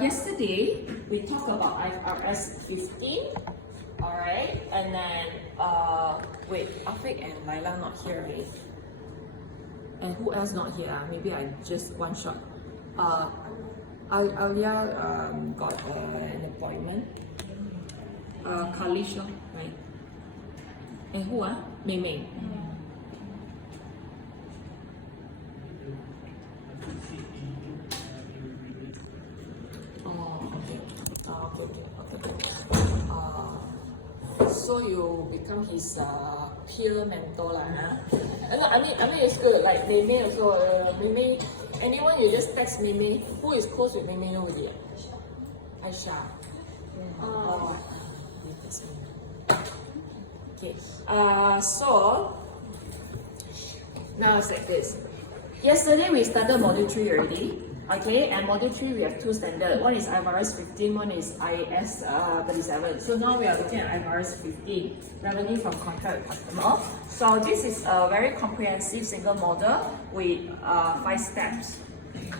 Yesterday we talked about IFRS 15, alright, and then wait, Afiq and Laila not here, right? And who else not here? Maybe I just one shot. Alia got an appointment. Kalish, right? And who Mei Mei. So you become his peer mentor lah, huh? No, I mean it's good. Like Mei Mei also. Mei Mei, anyone you just text Mei Mei. Who is close with Mei Mei nobody? Aisha. Oh. Okay. So now it's like this. Yesterday we started module 3 already. Okay, and module 3 we have two standards. One is IFRS 15, one is IAS 37. So now we are looking at IFRS 15, revenue from contract with customer. So this is a very comprehensive single model with 5 steps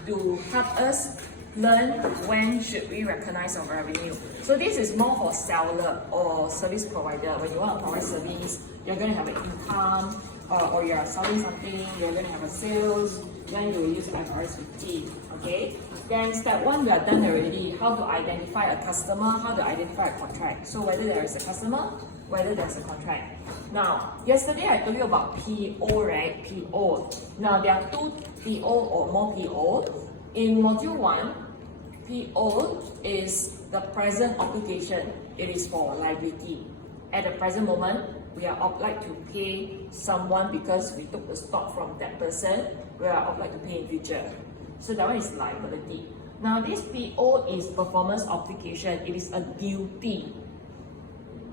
to help us learn when should we recognize our revenue. So this is more for seller or service provider. When you want to provide service, you're going to have an income, or you are selling something, you're going to have a sales, then you will use IFRS 15. Okay, then step 1 we are done already. How to identify a customer, how to identify a contract. So whether there is a customer, whether there's a contract. Now, yesterday I told you about PO, right? PO. Now there are 2 PO or more PO. In module 1, PO is the present obligation. It is for liability. At the present moment, we are obliged to pay someone because we took the stock from that person. We are obliged to pay in future. So that one is liability. Now this PO is performance obligation. It is a duty.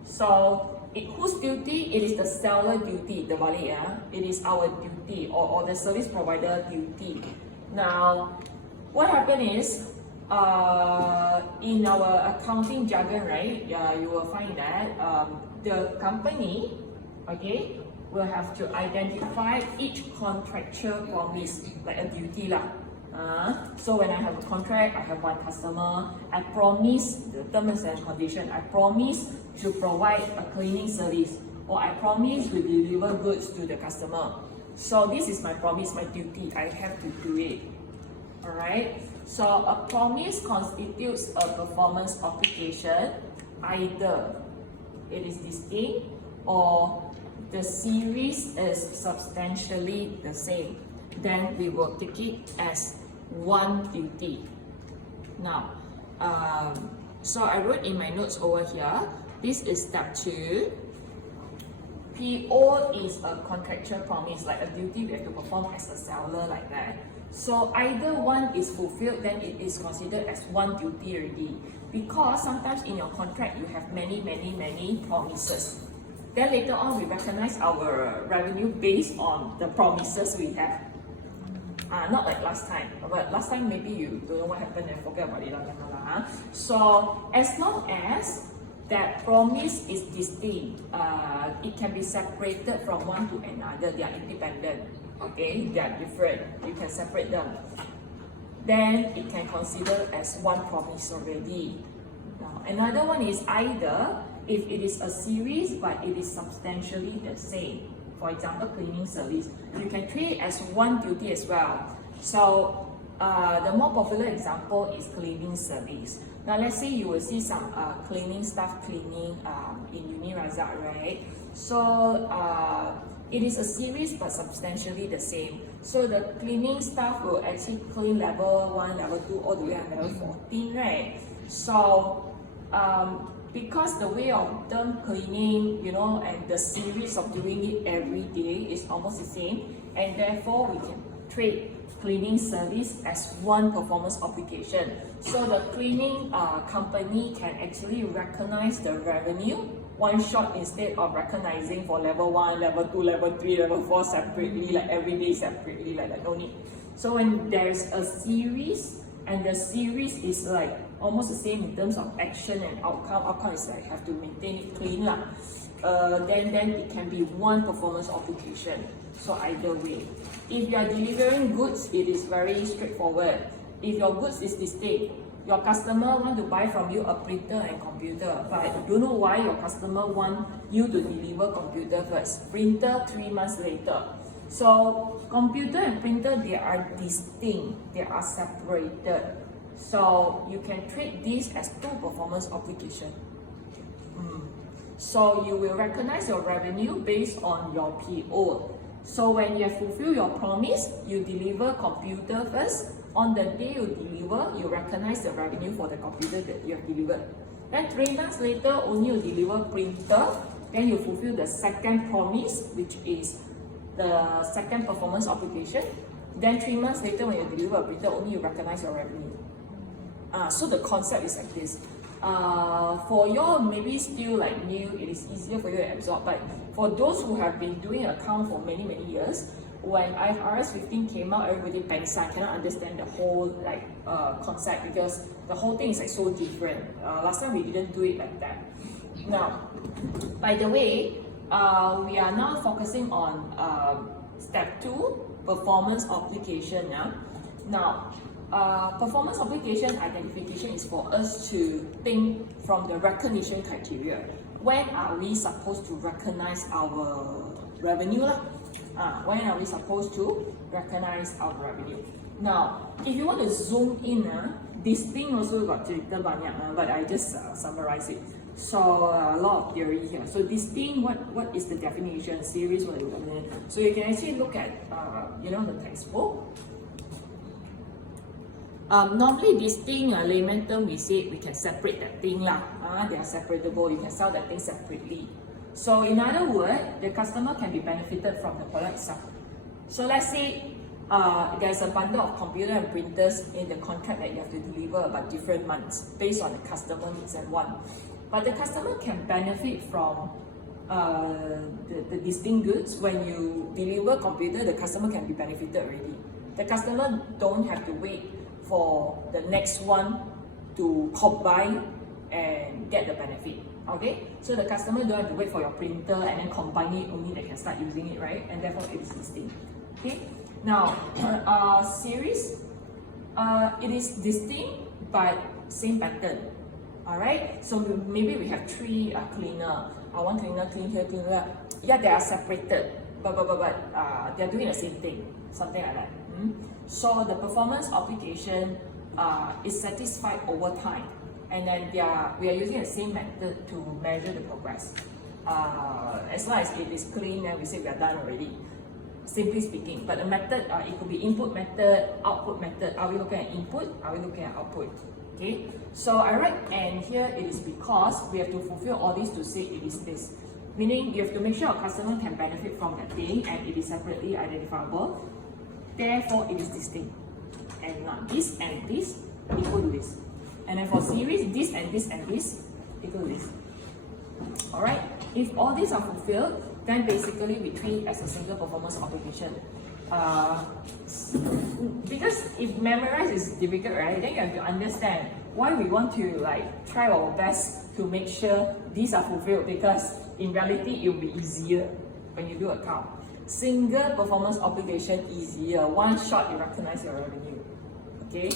So whose duty? It is the seller duty. The balik, it is our duty or the service provider duty. Now, what happened is in our accounting jargon, right? You will find that the company, okay, will have to identify each contractual promise like a duty lah. So when I have a contract, I have one customer, I promise the terms and condition, I promise to provide a cleaning service, or I promise to deliver goods to the customer. So this is my promise, my duty, I have to do it. Alright, so a promise constitutes a performance obligation. Either it is distinct or the series is substantially the same. Then we will take it as one duty. Now, so I wrote in my notes over here, this is step 2. PO is a contractual promise, like a duty we have to perform as a seller like that. So either one is fulfilled, then it is considered as one duty already. Because sometimes in your contract, you have many promises. Then later on, we recognize our revenue based on the promises we have. Not like last time, but last time maybe you don't know what happened and forget about it. So as long as that promise is distinct, it can be separated from one to another. They are independent, okay? They are different. You can separate them. Then it can consider as one promise already. Now, another one is either if it is a series but it is substantially the same. For example, cleaning service, you can treat it as one duty as well. So the more popular example is cleaning service. Now let's say you will see some cleaning staff cleaning in Unirazak, right? So it is a series but substantially the same. So the cleaning staff will actually clean level 1, level 2, all the way at level 14, right? So because the way of them cleaning, and the series of doing it every day is almost the same, and therefore we can treat cleaning service as one performance obligation. So the cleaning company can actually recognize the revenue one shot instead of recognizing for level 1, level 2, level 3, level 4 separately, like every day separately, like that, no need. So when there's a series, and the series is like almost the same in terms of action and outcome. Outcome is like have to maintain it clean lah. Then it can be one performance obligation. So either way, if you are delivering goods, it is very straightforward. If your goods is distinct, your customer want to buy from you a printer and computer, but I don't know why your customer want you to deliver computer first, printer 3 months later. So computer and printer, they are distinct, they are separated. So you can treat these as two performance obligations. So you will recognize your revenue based on your PO. So when you have fulfilled your promise, you deliver computer first. On the day you deliver, you recognize the revenue for the computer that you have delivered. Then 3 months later, only you deliver printer. Then you fulfill the second promise, which is the second performance obligation. Then 3 months later, when you deliver a printer, only you recognize your revenue. So the concept is like this. For you maybe still like new, it is easier for you to absorb. But for those who have been doing account for many years, when IFRS 15 came out, everybody panicked, cannot understand the whole concept because the whole thing is like so different. Last time we didn't do it like that. Now, by the way, we are now focusing on step 2, performance obligation. Now, performance obligation identification is for us to think from the recognition criteria. When are we supposed to recognize our revenue? When are we supposed to recognize our revenue? Now, if you want to zoom in, this thing also got cerita banyak, but I just summarize it. So a lot of theory here. So this thing, what is the definition? Series, what is it? So you can actually look at the textbook. Normally this thing, layman term, we say we can separate that thing lah. They are separatable. You can sell that thing separately. So in other words, the customer can be benefited from the product itself. So let's say there's a bundle of computer and printers in the contract that you have to deliver about different months based on the customer needs and want. But the customer can benefit from the distinct goods. When you deliver computer, the customer can be benefited already. The customer don't have to wait for the next one to combine and get the benefit. Okay, so the customer don't have to wait for your printer and then combine it, only they can start using it, right? And therefore it is distinct. Okay, now series, it is distinct but same pattern. Alright, so maybe we have 3 cleaner. One cleaner, clean here, clean there. Yeah, they are separated, but they are doing the same thing, something like that. So the performance obligation is satisfied over time, and then we are using the same method to measure the progress. As long as it is clean, then we say we are done already. Simply speaking, but the method, it could be input method, output method. Are we looking at input? Are we looking at output? Okay, so I write and here it is because we have to fulfill all this to say it is this. Meaning you have to make sure our customer can benefit from that thing and it is separately identifiable. Therefore, it is distinct. And not this and this equal to this. And then for series, this and this and this equal to this. Alright, if all these are fulfilled, then basically we treat it as a single performance obligation. Because if memorize is difficult, right, then you have to understand why we want to try our best to make sure these are fulfilled, because in reality it will be easier when you do account. Single performance obligation easier, one shot you recognize your revenue. Okay,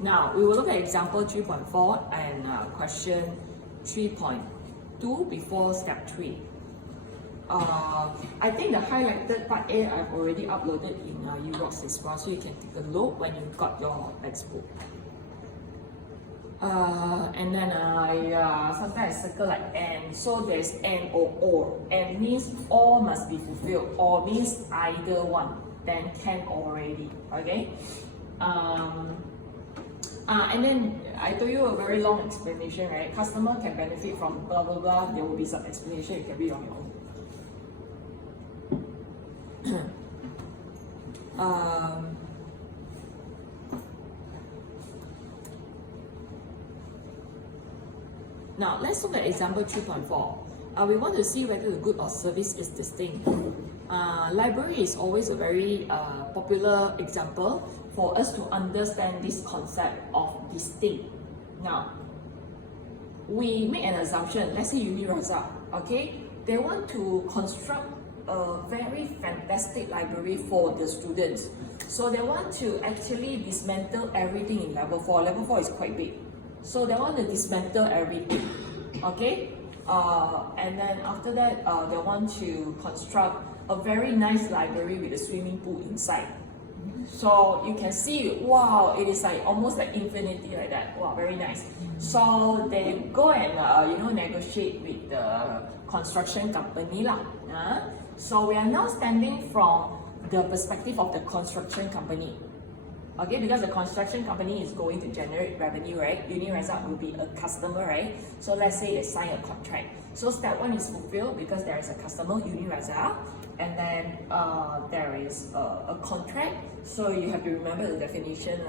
now we will look at example 3.4 and question 3.2 before step 3. I think the highlighted part A I've already uploaded in UROX as well, so you can take a look when you've got your textbook. And then sometimes I circle like and, so there's and or. And means all must be fulfilled, or means either one, then can already. Okay. And then I told you a very long explanation, right? Customer can benefit from blah blah blah. There will be some explanation you can read on your own. Now let's look at example 3.4. We want to see whether the good or service is distinct. Library is always a very popular example for us to understand this concept of distinct. Now, we make an assumption. Let's say Universal, okay? They want to construct a very fantastic library for the students. So they want to actually dismantle everything in level 4. Level 4 is quite big. So they want to dismantle everything. Okay? And then after that, they want to construct a very nice library with a swimming pool inside. So you can see, wow, it is like almost like infinity like that. Wow, very nice. So they go and negotiate with the construction company lah. So we are now standing from the perspective of the construction company. Okay, because the construction company is going to generate revenue, right? Unirazak will be a customer, right? So let's say they sign a contract. So step 1 is fulfilled because there is a customer, Unirazak, and then there is a contract. So you have to remember the definition.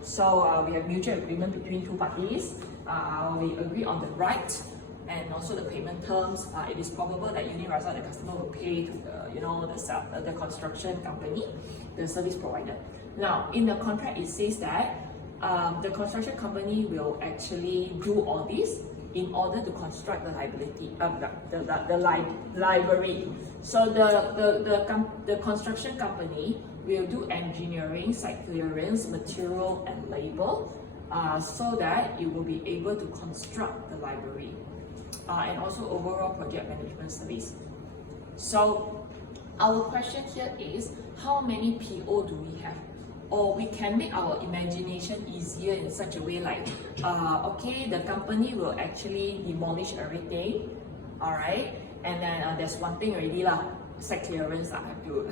So we have mutual agreement between two parties. We agree on the right and also the payment terms. It is probable that Unirazak, the customer, will pay to the construction company, the service provider. Now, in the contract, it says that the construction company will actually do all this in order to construct the library. So the construction company will do engineering, site clearance, material, and labor, so that it will be able to construct the library, and also overall project management service. So our question here is, how many PO do we have? Or we can make our imagination easier in such a way like, okay, the company will actually demolish everything, all right, and then there's one thing already lah, site clearance. I have to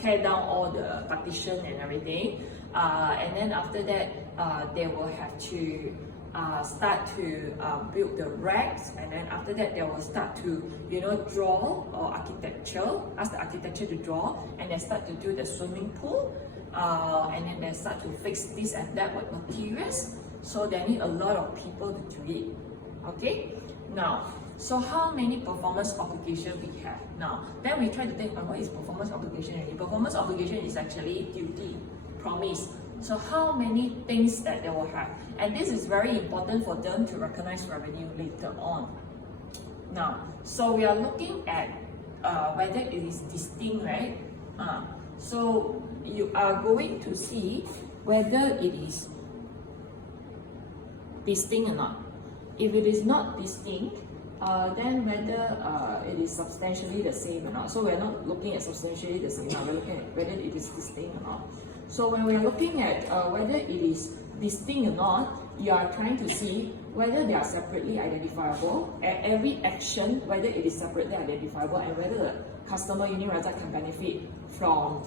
tear down all the partition and everything, and then after that, they will have to start to build the racks, and then after that they will start to draw or ask the architecture to draw, and they start to do the swimming pool, and then they start to fix this and that with materials. So they need a lot of people to do it. Okay, now so how many performance obligation we have? Now then we try to think, what is performance obligation? Performance obligation is actually duty, promise. So how many things that they will have, and this is very important for them to recognize revenue later on. Now, so we are looking at whether it is distinct, right? So you are going to see whether it is distinct or not. If it is not distinct, then whether it is substantially the same or not. So we're not looking at substantially the same, we're looking at whether it is distinct or not. So when we're looking at whether it is distinct or not, you are trying to see whether they are separately identifiable, at every action, whether it is separately identifiable, and whether the customer Unirazak can benefit from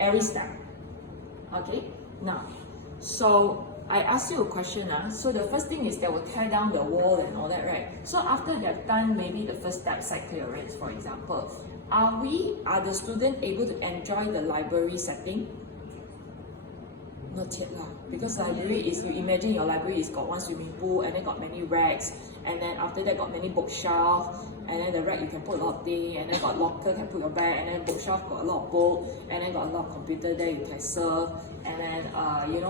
every step. Okay, now, so I ask you a question. So the first thing is they will tear down the wall and all that, right? So after they've done maybe the first step, site clearance, for example, are the student able to enjoy the library setting? Not yet lah, because library is, you imagine your library is got one swimming pool, and then got many racks, and then after that got many bookshelves, and then the rack you can put a lot of things, and then got locker can put your bag, and then bookshelf got a lot of book, and then got a lot of computer there you can serve, and then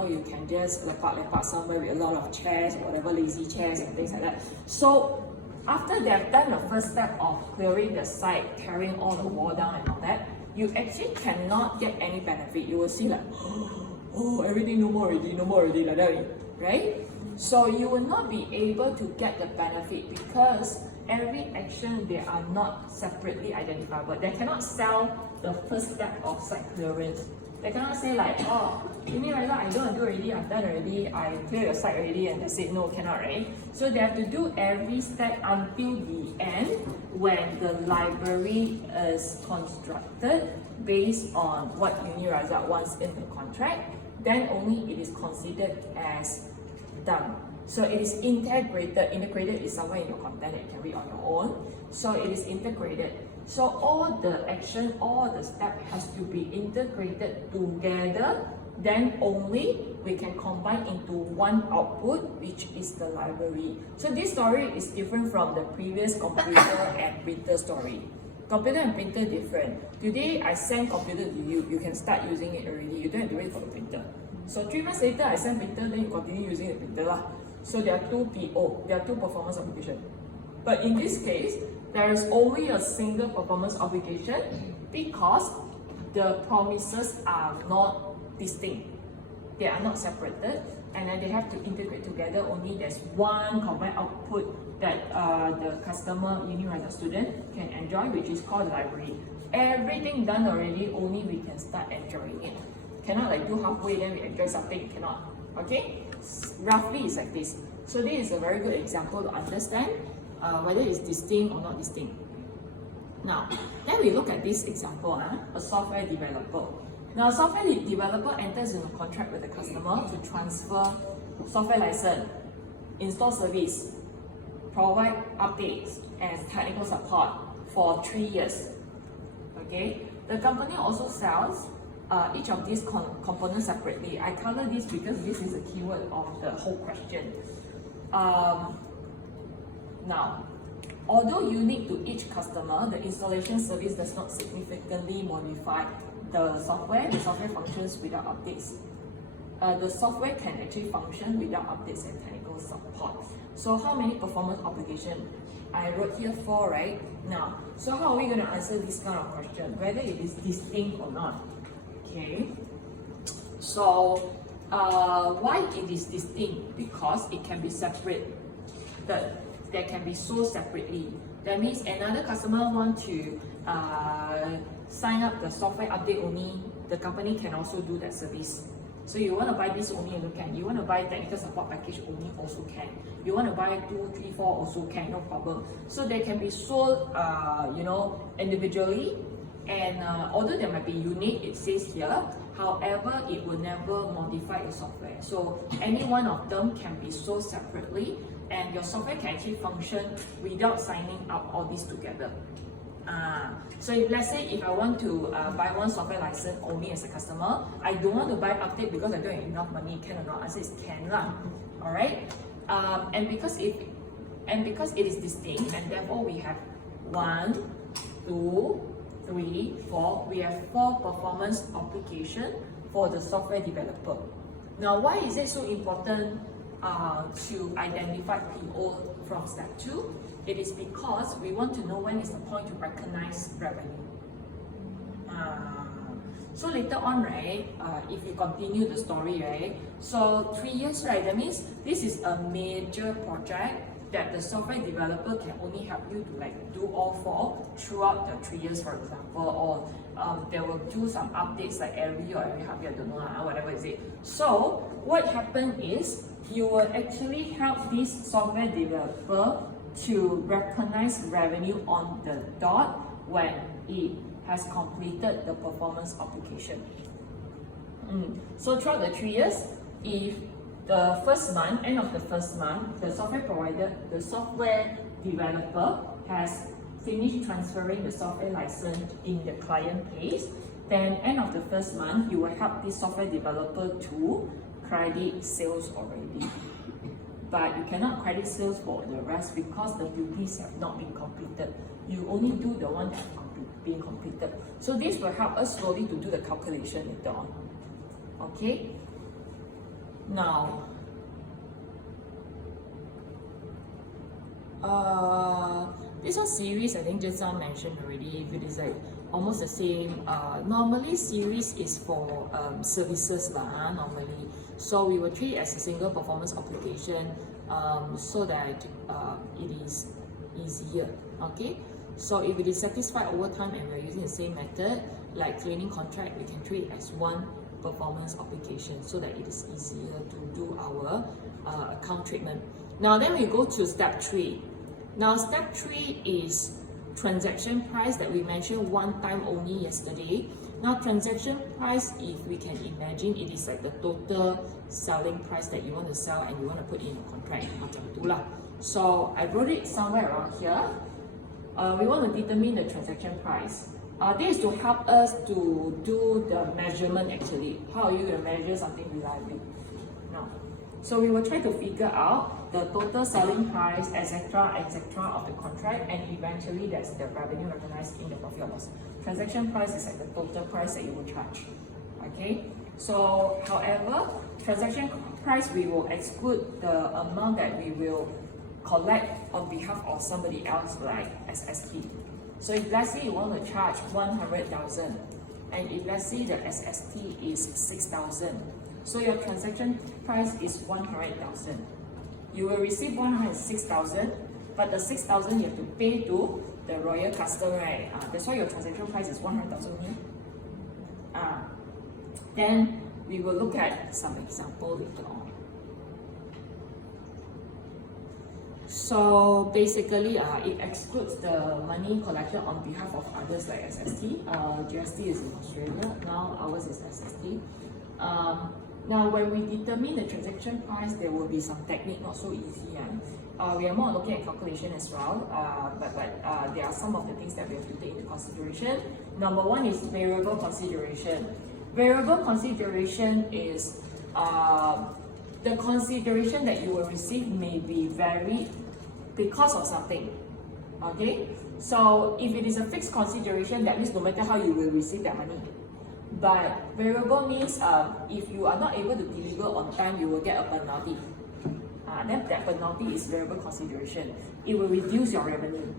you can just lepak somewhere with a lot of chairs or whatever, lazy chairs and things like that. So after they have done the first step of clearing the site, tearing all the wall down and all that, you actually cannot get any benefit. You will see like, oh, everything no more already, like that, right? So you will not be able to get the benefit because every action, they are not separately identifiable. They cannot sell the first step of site clearance. They cannot say like, oh, Unirazak, I don't do already, I've done already, I clear your site already, and that's it. No, cannot, right? So they have to do every step until the end when the library is constructed based on what Unirazak wants in the contract. Then only it is considered as done. So it is integrated. Integrated is somewhere in your content that you can read on your own. So it is integrated. So all the action, all the step has to be integrated together. Then only we can combine into one output, which is the library. So this story is different from the previous computer and printer story. Computer and printer different. Today I send computer to you, you can start using it already. You don't have to wait for the printer. So 3 months later I send printer, then you continue using the printer lah. So there are two PO, there are two performance obligation. But in this case, there is only a single performance obligation because the promises are not distinct. They are not separated, and then they have to integrate together. Only there's one combined output that the customer, uni or student can enjoy, which is called library. Everything done already, only we can start enjoying it. Cannot like do halfway then we enjoy something, cannot. Okay? Roughly it's like this. So this is a very good example to understand whether it's distinct or not distinct. Now, then we look at this example, a software developer. Now, a software developer enters in a contract with the customer to transfer software license, install service, provide updates and technical support for 3 years. Okay, the company also sells each of these components separately. I color this because this is a keyword of the whole question. Now, although unique to each customer, the installation service does not significantly modify the software. The software functions without updates. The software can actually function without updates and technical support. So how many performance obligations? I wrote here 4, right? Now, so how are we going to answer this kind of question? Whether it is distinct or not? Okay. So, why it is distinct? Because it can be separated. They can be sold separately. That means another customer want to sign up the software update only, the company can also do that service. So you want to buy this only, you can. You want to buy technical support package only, also can. You want to buy 2, 3, 4, also can, no problem. So they can be sold, individually. And although they might be unique, it says here, however, it will never modify your software. So any one of them can be sold separately, and your software can actually function without signing up all these together. So if let's say if I want to buy one software license only as a customer, I don't want to buy update because I don't have enough money, can or not? Answer is can lah. Alright? And because it is distinct, and therefore we have 1, 2, 3, 4. We have 4 performance obligation for the software developer. Now, why is it so important to identify PO from step 2? It is because we want to know when is the point to recognize revenue. So later on, right, if you continue the story, right, so 3 years, right, that means this is a major project that the software developer can only help you to like do all 4 throughout the 3 years, for example, or they will do some updates like every year or every half year, I don't know, whatever is it. So what happened is you will actually help this software developer to recognize revenue on the dot when it has completed the performance obligation. So throughout the 3 years, if the first month, end of the first month, the software developer has finished transferring the software license in the client place, then end of the first month, you will help this software developer to credit sales already. But you cannot credit sales for the rest because the duties have not been completed. You only do the one that have been completed. So this will help us slowly to do the calculation later on. Okay? Now, this one series, I think just now mentioned already, it is like almost the same. Normally series is for services lah, normally. So we will treat it as a single performance obligation so that it is easier. Okay? So if it is satisfied over time and we are using the same method, like cleaning contract, we can treat it as one performance obligation so that it is easier to do our account treatment. Now then we go to step 3. Now step 3 is transaction price that we mentioned one time only yesterday. Now transaction price, if we can imagine, it is like the total selling price that you want to sell and you want to put in a contract. So I wrote it somewhere around here. We want to determine the transaction price. This is to help us to do the measurement actually. How are you going to measure something reliably? Now, so we will try to figure out the total selling price, etc., of the contract, and eventually that's the revenue recognized in the profit or loss. Transaction price is like the total price that you will charge. Okay. So, however, transaction price we will exclude the amount that we will collect on behalf of somebody else like SST. So if let's say you want to charge 100,000, and if let's say the SST is 6,000, so your transaction price is 100,000. You will receive 106,000, but the 6,000 you have to pay to the royal customer, right? That's why your transaction price is 100,000 here. Then we will look at some example later on. So basically, it excludes the money collection on behalf of others like SST. GST is in Australia, now ours is SST. Now when we determine the transaction price, there will be some technique, not so easy. We are more looking at calculation as well, but there are some of the things that we have to take into consideration. Number one is variable consideration. Variable consideration is the consideration that you will receive may be varied because of something. Okay, so if it is a fixed consideration, that means no matter how you will receive that money. But variable means if you are not able to deliver on time, you will get a penalty. Then that penalty is variable consideration. It will reduce your revenue.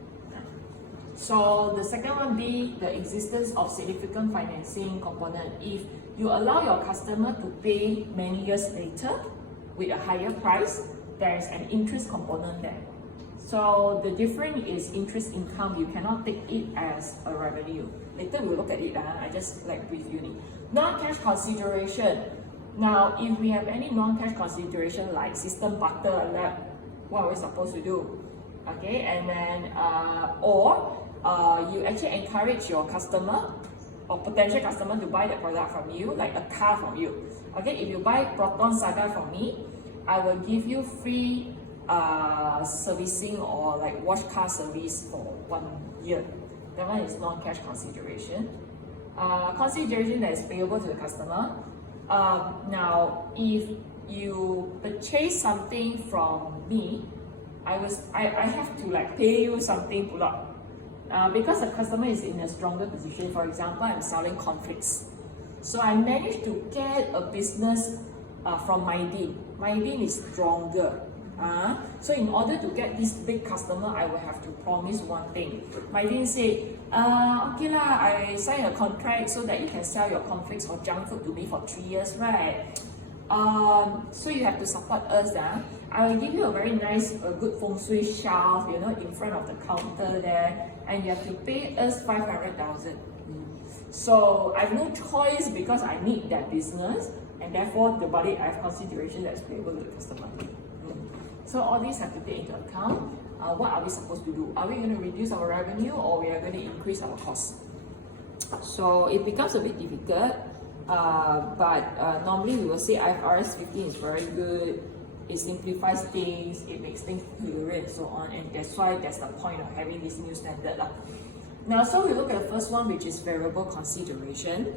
So the second one be the existence of significant financing component. If you allow your customer to pay many years later with a higher price, there is an interest component there. So the difference is interest income. You cannot take it as a revenue. Later we'll look at it. I just like brief you. Non-cash consideration. Now, if we have any non-cash consideration like system barter alert, what are we supposed to do? Okay, and then you actually encourage your customer or potential customer to buy the product from you, like a car from you. Okay, if you buy Proton Saga from me, I will give you free servicing or like wash car service for 1 year. That one is non-cash consideration. Consideration that is payable to the customer. Now, if you purchase something from me, I have to like pay you something pula. Because the customer is in a stronger position. For example, I'm selling conflicts. So I managed to get a business from Mydin. Mydin is stronger. So in order to get this big customer, I will have to promise one thing. Mydin say, okay lah, I sign a contract so that you can sell your conflicts or junk food to me for 3 years, right? So you have to support us. I will give you a very nice, good feng shui shelf, you know, in front of the counter there, and you have to pay us 500,000. So I have no choice because I need that business, and therefore the body I have consideration that's payable to the customer. So all these have to take into account. What are we supposed to do? Are we going to reduce our revenue or we are going to increase our costs? So it becomes a bit difficult, but normally we will say IFRS 15 is very good. It simplifies things, it makes things clearer and so on, and that's why that's the point of having this new standard. Now, so we look at the first one, which is variable consideration.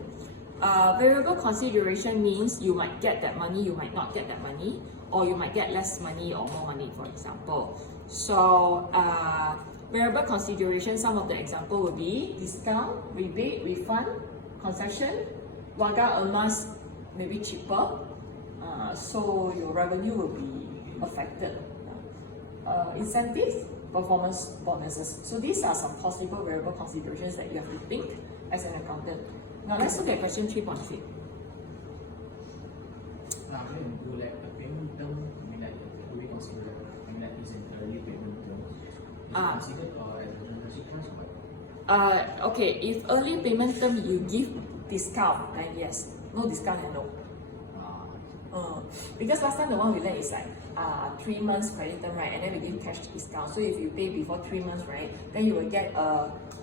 Variable consideration means you might get that money, you might not get that money, or you might get less money or more money, for example. So variable consideration, some of the example will be discount, rebate, refund, concession, Wagah Emas maybe cheaper, so your revenue will be affected. Incentives, performance bonuses. So these are some possible variable considerations that you have to think as an accountant. Now let's look at question 3.3. Okay, if early payment term you give discount, then yes. No discount, then no. Because last time the one we learned is like 3 months credit term, right? And then we give cash discount. So if you pay before 3 months, right, then you will get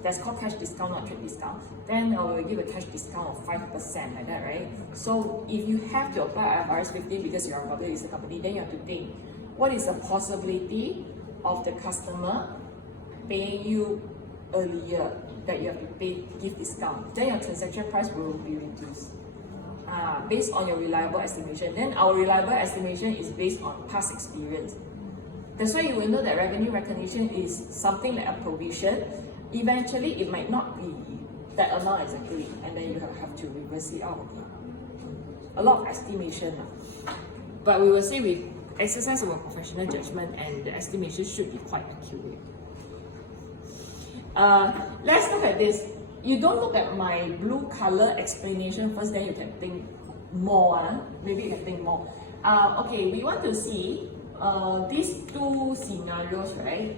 that's called cash discount, not trade discount. Then we will give a cash discount of 5%, like that, right? So if you have to apply IFRS 15 because you're a public listed company, then you have to think, what is the possibility of the customer paying you earlier that you have to pay, give discount? Then your transaction price will be reduced. Based on your reliable estimation. Then our reliable estimation is based on past experience. That's why you will know that revenue recognition is something like a provision. Eventually, it might not be that amount exactly, and then you have to reverse it out. A lot of estimation. But we will say with exercise our professional judgment and the estimation should be quite accurate. Let's look at this. You don't look at my blue color explanation first, then you can think more. Maybe you can think more. Okay, we want to see these two scenarios, right?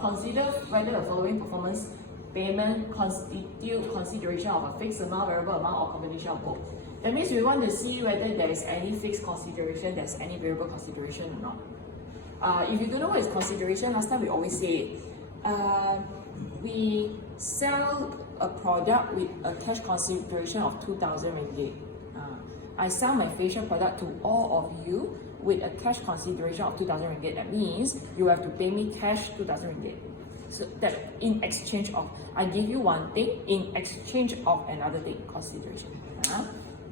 Consider whether the following performance payment constitute consideration of a fixed amount, variable amount, or combination of both. That means we want to see whether there is any fixed consideration, there's any variable consideration or not. If you don't know what is consideration, last time we always say we sell a product with a cash consideration of 2,000 ringgit. I sell my facial product to all of you with a cash consideration of 2,000 ringgit. That means you have to pay me cash 2,000 ringgit. So that in exchange of, I give you one thing in exchange of another thing, consideration.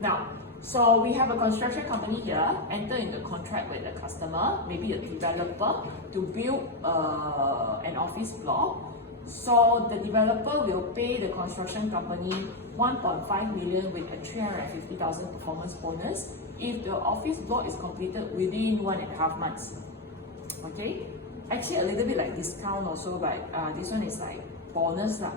Now, so we have a construction company here, enter into contract with the customer, maybe a developer, to build an office block. So the developer will pay the construction company 1.5 million with a 350,000 performance bonus if the office block is completed within 1.5 months. Okay, actually a little bit like discount also, but this one is like bonus lah.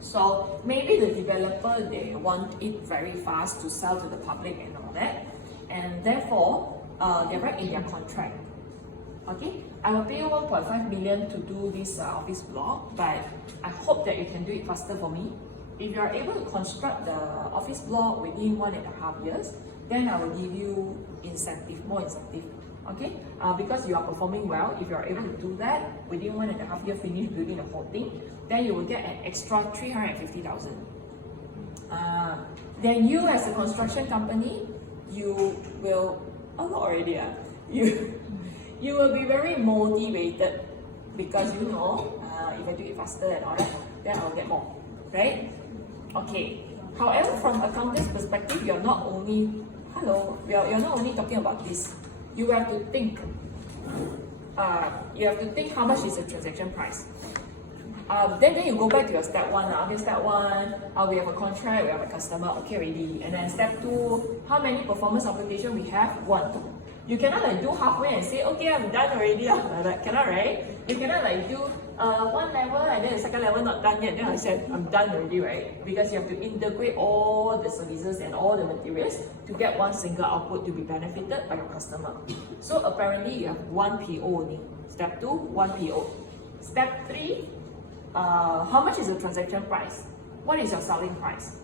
So maybe the developer, they want it very fast to sell to the public and all that, and therefore they write in their contract, okay, I will pay you 1.5 million to do this office block, but I hope that you can do it faster for me. If you are able to construct the office block within 1.5 years, then I will give you incentive, more incentive. Okay, because you are performing well, if you are able to do that within 1.5 years, finish building the whole thing, then you will get an extra 350,000. Then you as a construction company, you will, not already, you will be very motivated because you know, if I do it faster and all that, then I'll get more, right? Okay. However, from accountant's perspective, you're not only, you're not only talking about this. You have to think. How much is the transaction price. Then you go back to your step one. Okay, step one, we have a contract, we have a customer, okay, ready. And then step two, how many performance obligation we have? 1. You cannot like do halfway and say, okay, I'm done already. Like, cannot, right? You cannot like do one level and then the second level not done yet. Then I said, I'm done already, right? Because you have to integrate all the services and all the materials to get one single output to be benefited by your customer. So apparently you have one PO only. Step 2, one PO. Step 3, how much is the transaction price? What is your selling price?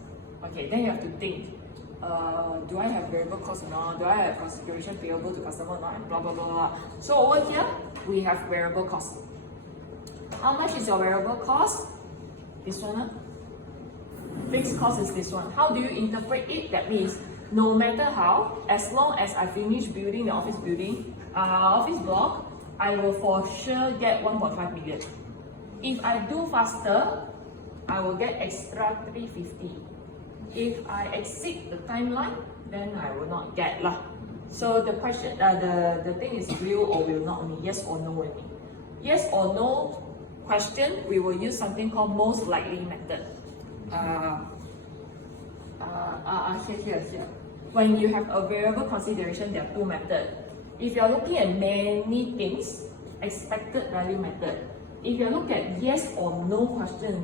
Okay, then you have to think. Do I have variable cost or not? Do I have consideration payable to customer or not? And blah blah blah blah. So over here we have variable cost. How much is your variable cost? This one. Fixed cost is this one. How do you interpret it? That means no matter how, as long as I finish building the office block, I will for sure get 1.5 million. If I do faster, I will get extra 350. If I exceed the timeline, then I will not get lah. So the question, the thing is will or will not only, yes or no only. Yes or no question, we will use something called most likely method. Here. When you have a variable consideration, there are 2 methods. If you are looking at many things, expected value method. If you look at yes or no question,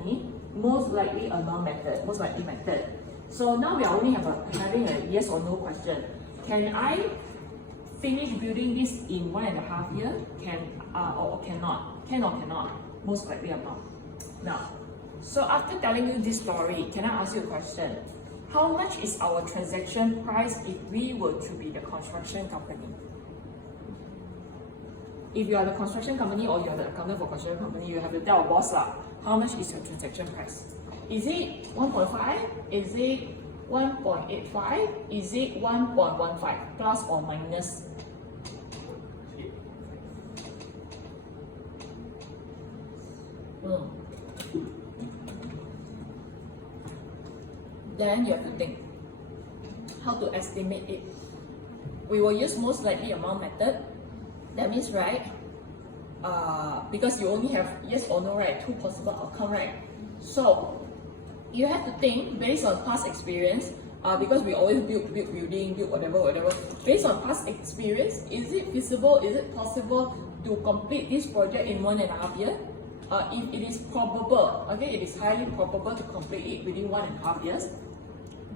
most likely amount method, most likely method. So now we are only having a yes or no question. Can I finish building this in 1.5 years? Can or cannot? Can or cannot? Most likely amount. Now, so after telling you this story, can I ask you a question? How much is our transaction price if we were to be the construction company? If you are the construction company or you are the accountant for construction company, you have to tell our boss how much is your transaction price? Is it 1.5? Is it 1.85? Is it 1.15? Plus or minus? Then you have to think how to estimate it. We will use most likely amount method. That means, right, because you only have yes or no, right, 2 possible outcomes, right? So you have to think based on past experience, because we always build building, build whatever. Based on past experience, is it feasible, is it possible to complete this project in 1.5 years? If it is probable, okay, it is highly probable to complete it within 1.5 years,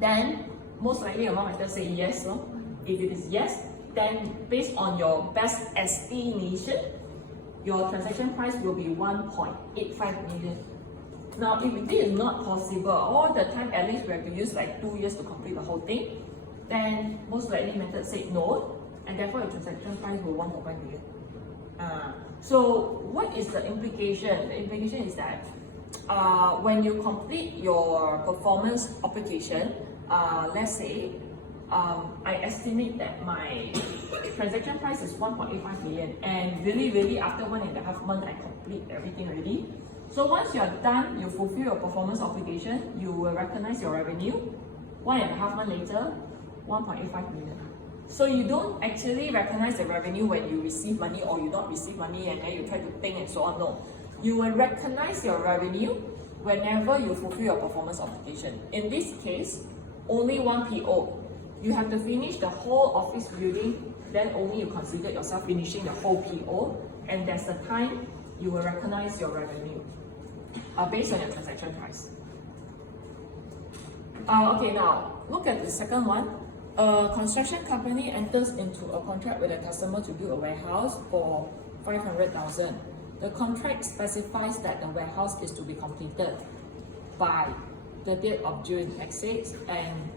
then most likely among us say yes. No? If it is yes, then based on your best estimation, your transaction price will be 1.85 million. Now, if this is not possible, all the time at least we have to use like 2 years to complete the whole thing, then most likely method said no, and therefore your transaction price will 1.5 million. So what is the implication? The implication is that when you complete your performance application, let's say I estimate that my transaction price is 1.85 million, and really after 1.5 months I complete everything already. So once you are done, you fulfill your performance obligation, you will recognize your revenue. 1.5 months later, 1.85 million. So you don't actually recognize the revenue when you receive money or you don't receive money and then you try to think and so on. No, you will recognize your revenue whenever you fulfill your performance obligation. In this case, only one PO. You have to finish the whole office building, then only you consider yourself finishing the whole PO, and that's the time you will recognize your revenue based on your transaction price. Okay, now look at the second one. A construction company enters into a contract with a customer to build a warehouse for 500,000. The contract specifies that the warehouse is to be completed by 30th of June next 6, and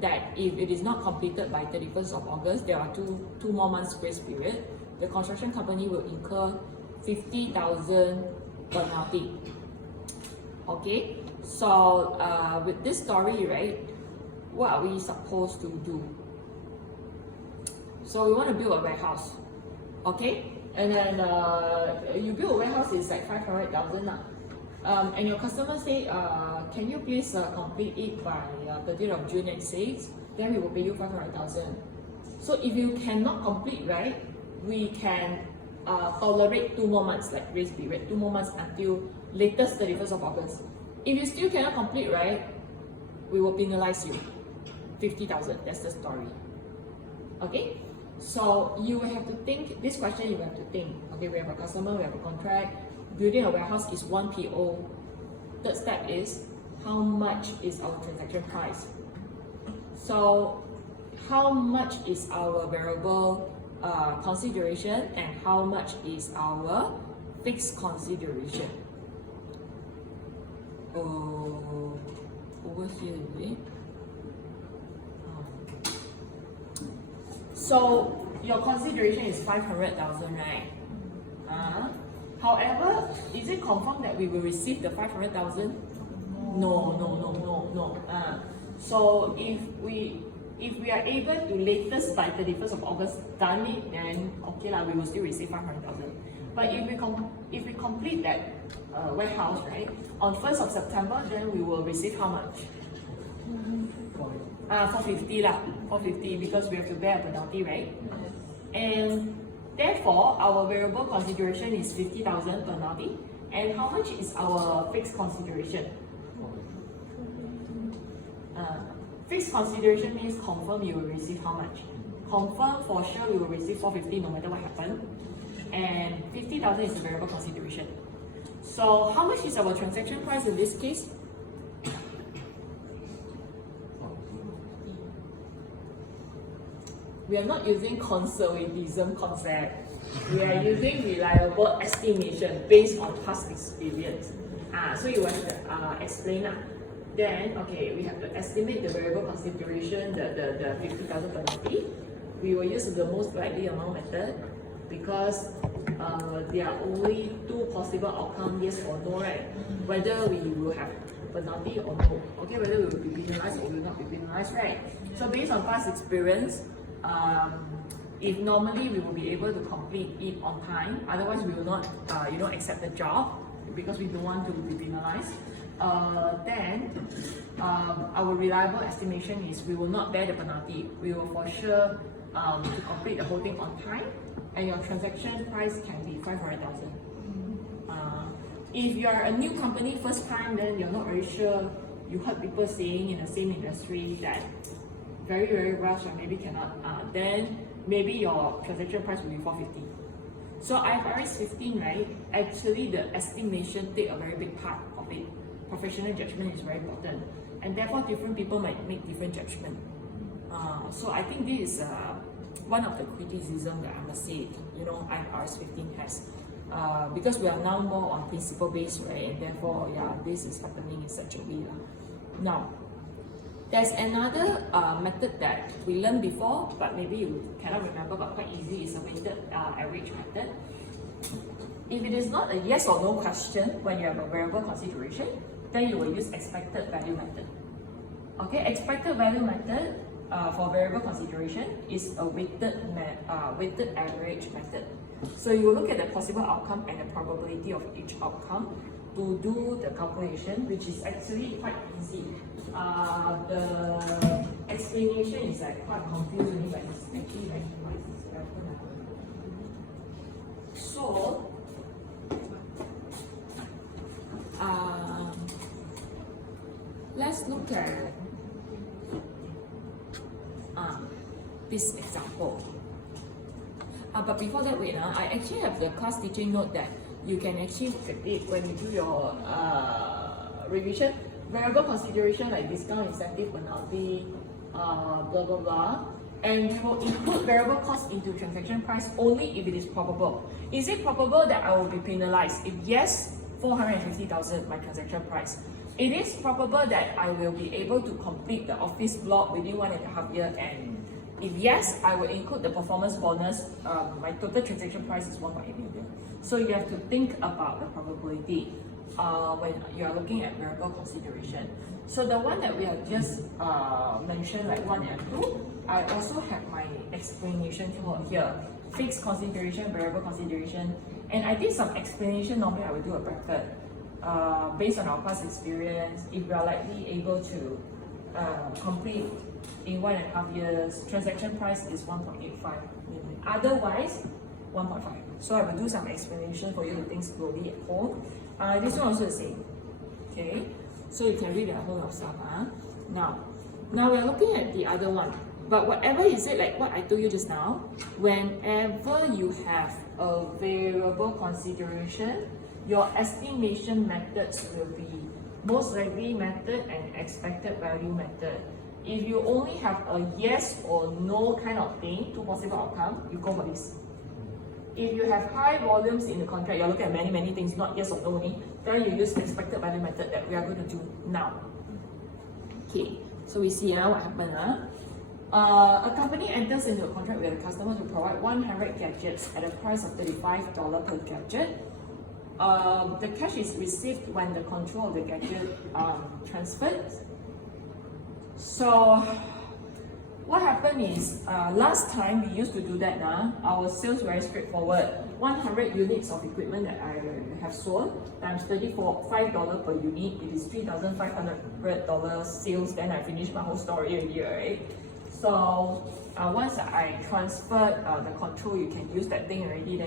that if it is not completed by 31st of August, there are two more months grace period. The construction company will incur 50,000 penalty. Okay, so with this story, right, what are we supposed to do? So we want to build a warehouse, okay, and then you build a warehouse is like 500,000 and your customer say, can you please complete it by 30th of June next 6, then we will pay you 500,000. So if you cannot complete, right, we can tolerate 2 more months, like grace period, 2 more months until latest 31st of August. If you still cannot complete, right, we will penalize you 50,000. That's the story. Okay, so you will have to think this question. You have to think. Okay, we have a customer, we have a contract. Building a warehouse is one PO. Third step is how much is our transaction price. So how much is our variable consideration and how much is our fixed consideration? Over here, right? So your consideration is 500,000, right? However, is it confirmed that we will receive the 500,000? No. So if we are able to latest by 31st of August done it, then okay lah, we will still receive 500,000. But if we complete that warehouse, right, on 1st of September, then we will receive how much? 450 lah, 450, because we have to bear a penalty, right? And therefore, our variable consideration is 50,000 penalty. And how much is our fixed consideration? Fixed consideration means confirm you will receive how much? Confirm for sure we will receive 450 no matter what happens. And 50,000 is the variable consideration. So how much is our transaction price in this case? We are not using conservatism concept. We are using reliable estimation based on past experience. So you want to explain. Then, okay, we have to estimate the variable consideration, the 50,000 penalty. We will use the most likely amount method because there are only 2 possible outcomes, yes or no, right? Whether we will have penalty or no. Okay, whether we will be penalized or we will not be penalized, right? So based on past experience, if normally we will be able to complete it on time, otherwise we will not, accept the job because we don't want to be penalized. Then our reliable estimation is we will not bear the penalty. We will for sure to complete the whole thing on time, and your transaction price can be 500,000. If you are a new company, first time, then you're not very sure you heard people saying in the same industry that very, very rush or maybe cannot, then maybe your transaction price will be 450. So IFRS 15, right, actually the estimation take a very big part of it. Professional judgment is very important, and therefore different people might make different judgment. So I think this is one of the criticism that I must say, IFRS 15 has. Because we are now more on principle based, right, and therefore, this is happening in such a way. Now, there's another method that we learned before, but maybe you cannot remember, but quite easy, is a weighted average method. If it is not a yes or no question when you have a variable consideration, then you will use expected value method. Okay, expected value method for variable consideration is a weighted average method. So you look at the possible outcome and the probability of each outcome to do the calculation, which is actually quite easy. The explanation is quite confusing, but it's actually very nice. So, let's look at this example. But before that, wait, I actually have the class teaching note that you can actually check it when you do your revision. Variable consideration like discount, incentive, penalty, blah blah blah. And we will include variable cost into transaction price only if it is probable. Is it probable that I will be penalized? If yes, 450,000 my transaction price. It is probable that I will be able to complete the office block within 1.5 years, and if yes, I will include the performance bonus. My total transaction price is 1.8 million. So you have to think about the probability when you are looking at variable consideration. So the one that we have just mentioned, like 1 and 2, I also have my explanation here. Fixed consideration, variable consideration, and I did some explanation. Normally I will do a bracket based on our past experience. If we are likely able to complete in 1.5 years, transaction price is 1.85 million. Otherwise, 1.5. So I will do some explanation for you to think slowly at home. This one also the same. Okay, so you can read at home yourself. Now we are looking at the other one. But whatever is it, like what I told you just now, whenever you have a variable consideration, your estimation methods will be most likely method and expected value method. If you only have a yes or no kind of thing, two possible outcomes, you go for this. If you have high volumes in the contract, you're looking at many things, not yes or no only, then you use expected value method that we are going to do now. Okay, so we see what happened. A company enters into a contract with a customer to provide 100 gadgets at a price of $35 per gadget. The cash is received when the control of the gadget transferred. So what happened is, last time we used to do that. Our sales very straightforward. 100 units of equipment that I have sold times $35 per unit. It is $3,500 sales. Then I finish my whole story already, right? So once I transferred the control, you can use that thing already.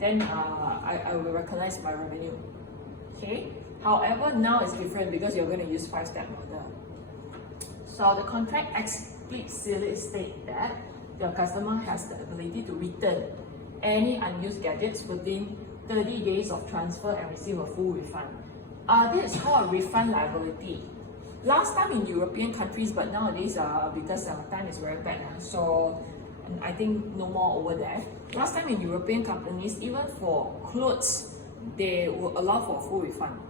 Then I will recognize my revenue. Okay. However, now it's different because you're going to use 5-step model. So the contract explicitly states that the customer has the ability to return any unused gadgets within 30 days of transfer and receive a full refund. This is called a refund liability. Last time in European countries, but nowadays because time is very bad, so I think no more over there. Last time in European companies, even for clothes, they will allow for full refund.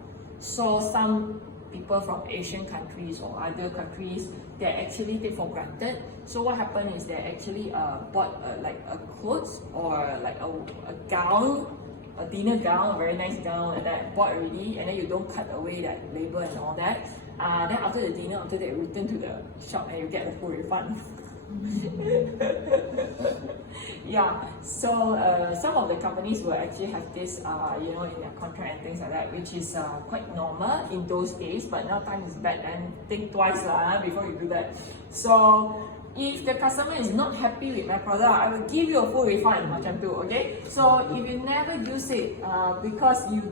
So some people from Asian countries or other countries, they actually take for granted. So what happened is they actually bought like a clothes or like a gown, a dinner gown, a very nice gown, and that bought already, and then you don't cut away that label and all that. Then after the dinner, after that, you return to the shop and you get the full refund. Yeah, so some of the companies will actually have this, in their contract and things like that, which is quite normal in those days. But now time is bad, and think twice before you do that. So if the customer is not happy with my product, I will give you a full refund, macam tu, okay? So if you never use it because you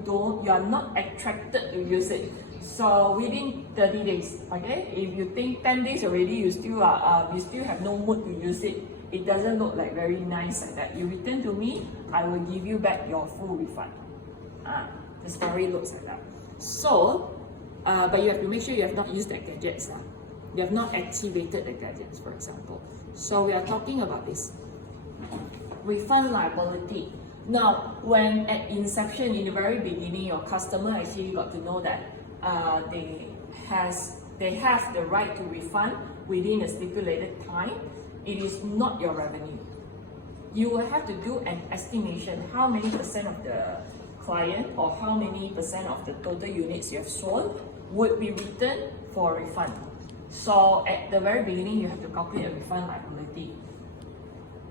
are not attracted to use it, So within 30 days, okay? If you think 10 days already, you still have no mood to use it. It doesn't look like very nice like that. You return to me, I will give you back your full refund. The story looks like that. So, but you have to make sure you have not used the gadgets. You have not activated the gadgets, for example. So we are talking about this. Refund liability. Now, when at inception, in the very beginning, your customer actually got to know that they have the right to refund within a stipulated time, it is not your revenue. You will have to do an estimation how many percent of the client or how many percent of the total units you have sold would be returned for a refund. So at the very beginning, you have to calculate a refund liability.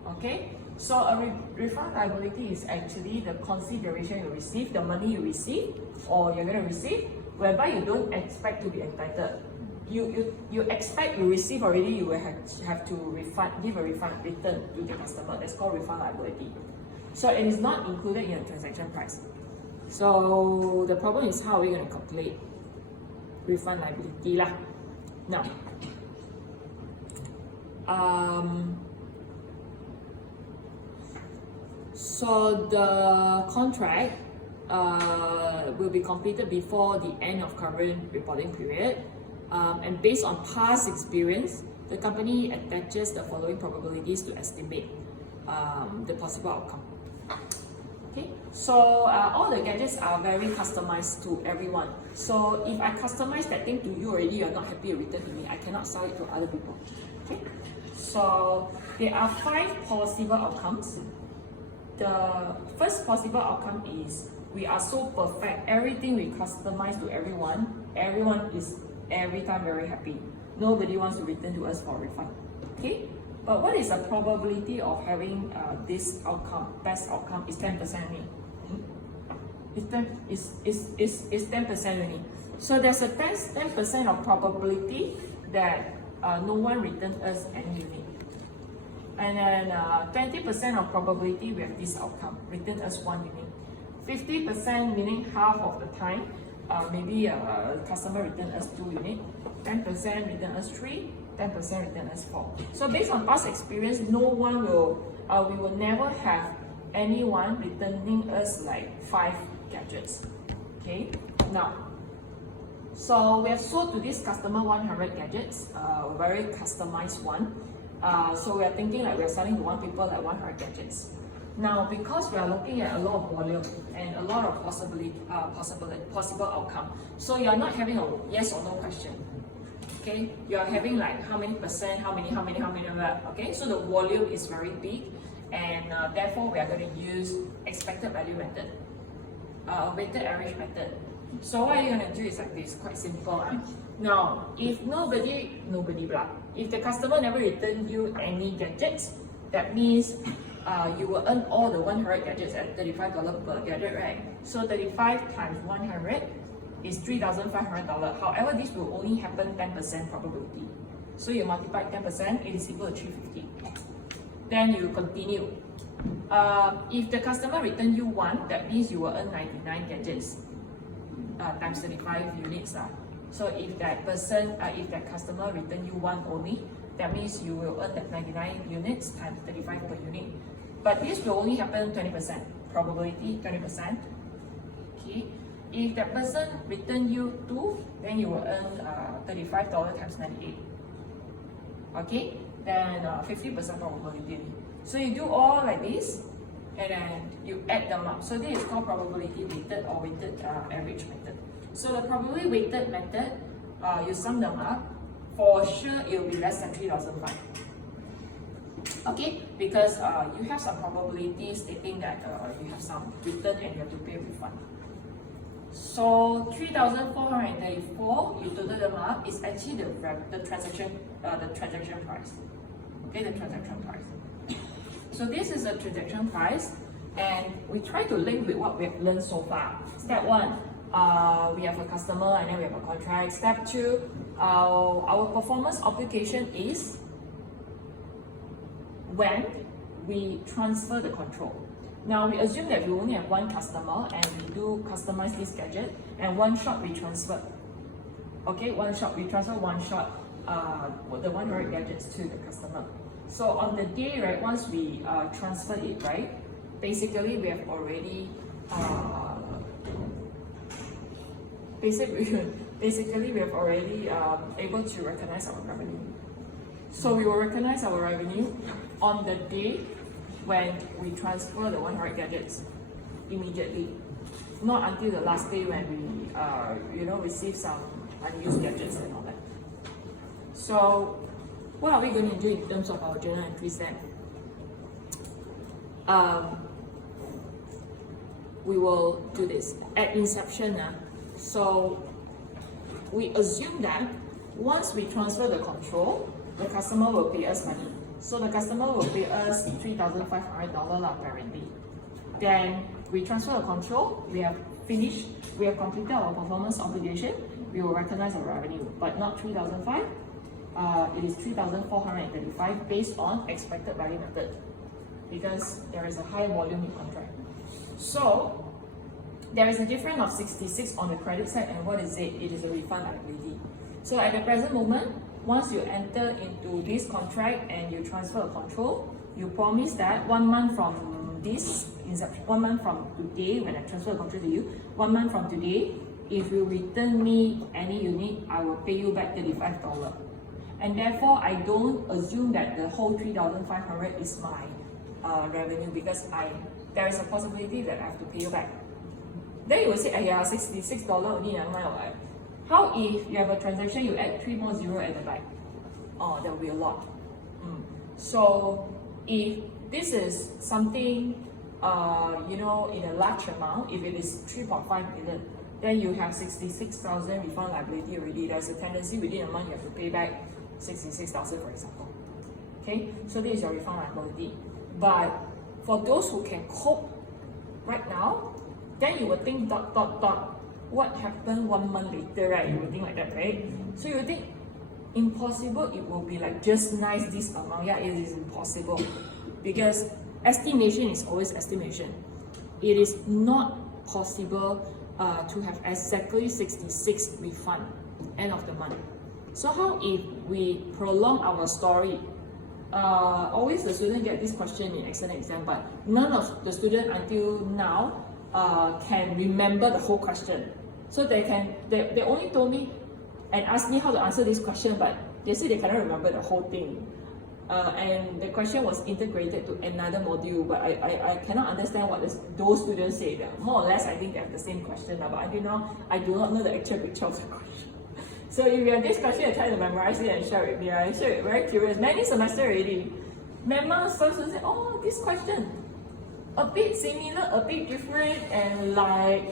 Okay? So a refund liability is actually the consideration you receive, the money you receive or you're going to receive, whereby you don't expect to be entitled. You expect you receive already, you will have to give a refund return to the customer. That's called refund liability. So it is not included in your transaction price. So the problem is, how are we going to calculate refund liability lah? Now, so the contract will be completed before the end of current reporting period, and based on past experience, the company attaches the following probabilities to estimate the possible outcome. Okay, so all the gadgets are very customized to everyone. So if I customize that thing to you already, you're not happy, you return to me, I cannot sell it to other people. Okay, so there are 5 possible outcomes. The first possible outcome is we are so perfect, everything we customize to everyone is every time very happy. Nobody wants to return to us for a refund. Okay, but what is the probability of having this outcome, best outcome is 10% only. It's 10% only. So there's a 10% of probability that no one returns us any unit. And then 20% of probability we have this outcome, return us 1 unit. 50% meaning half of the time, maybe a customer return us 2 units, 10% return us 3, 10% return us 4. So based on past experience, we will never have anyone returning us like 5 gadgets. Okay, now, so we have sold to this customer 100 gadgets, very customized one. So we are thinking like we are selling to one people like 100 gadgets. Now, because we are looking at a lot of volume and a lot of possible outcome, so you are not having a yes or no question. Okay, you are having like how many percent, how many. Okay, so the volume is very big, and therefore we are going to use expected value method, weighted average method. So what you're going to do is like this, quite simple. Now, if if the customer never returned you any gadgets, that means you will earn all the 100 gadgets at $35 per gadget, right? So 35 times 100 is $3,500. However, this will only happen 10% probability. So you multiply 10%, it is equal to 350. Then you continue. If the customer return you 1, that means you will earn 99 gadgets times 35 units. So if that customer return you 1 only, that means you will earn that 99 units times 35 per unit. But this will only happen 20%, probability 20%. Okay. If that person return you 2, then you will earn $35 times 98. Okay, then 50% probability. So you do all like this, and then you add them up. So this is called probability weighted or weighted average method. So the probability weighted method, you sum them up, for sure it will be less than 3,005. Okay, because you have some probability stating that you have some return and you have to pay refund. So 3,434, you total them up, is actually the transaction price. Okay, the transaction price. So this is the transaction price, and we try to link with what we have learned so far. Step 1, we have a customer and then we have a contract. Step 2, our performance obligation is when we transfer the control. Now we assume that we only have one customer and we do customize this gadget, and one shot we transfer. Okay, one shot, we transfer one shot the 100 gadgets to the customer. So on the day, right, once we transfer it, right, basically we have already basically we have already able to recognize our revenue. So we will recognize our revenue on the day when we transfer the 100 gadgets immediately, not until the last day when we receive some unused gadgets and all that. So what are we going to do in terms of our journal entries then? We will do this at inception. So we assume that once we transfer the control, the customer will pay us money. So the customer will pay us $3,500 apparently. Then we transfer the control, we have finished, we have completed our performance obligation, we will recognize our revenue, but not $3,500. It is $3,435 based on expected value method because there is a high volume in contract. So there is a difference of 66 on the credit side, and what is it? It is a refund liability. So at the present moment, once you enter into this contract and you transfer a control, you promise that 1 month from this inception, 1 month from today when I transfer the control to you, 1 month from today, if you return me any unit, I will pay you back $35. And therefore, I don't assume that the whole $3,500 is my revenue because there is a possibility that I have to pay you back. Then you will say, yeah, $66 only, right? How if you have a transaction, you add 3 more zeros at the back? Oh, that will be a lot. So if this is something, in a large amount, if it is 3.5 million, then you have 66,000 refund liability already. There's a tendency within a month you have to pay back 66,000, for example. Okay, so this is your refund liability. But for those who can cope right now, then you will think ... What happened 1 month later, right? You will think like that, right? So you will think impossible, it will be like just nice this amount. Yeah, it is impossible because estimation is always estimation. It is not possible to have exactly 66 refund end of the month. So how if we prolong our story? Always the student get this question in external exam, but none of the student until now can remember the whole question. So they only told me and asked me how to answer this question, but they say they cannot remember the whole thing. And the question was integrated to another module, but I cannot understand what those students say. More or less, I think they have the same question, but I do not know the actual picture of the question. So if you have this question, you try to memorize it and share it with me. I'm sure very curious. Many semesters already. Memang some students say, oh, this question a bit similar, a bit different, and like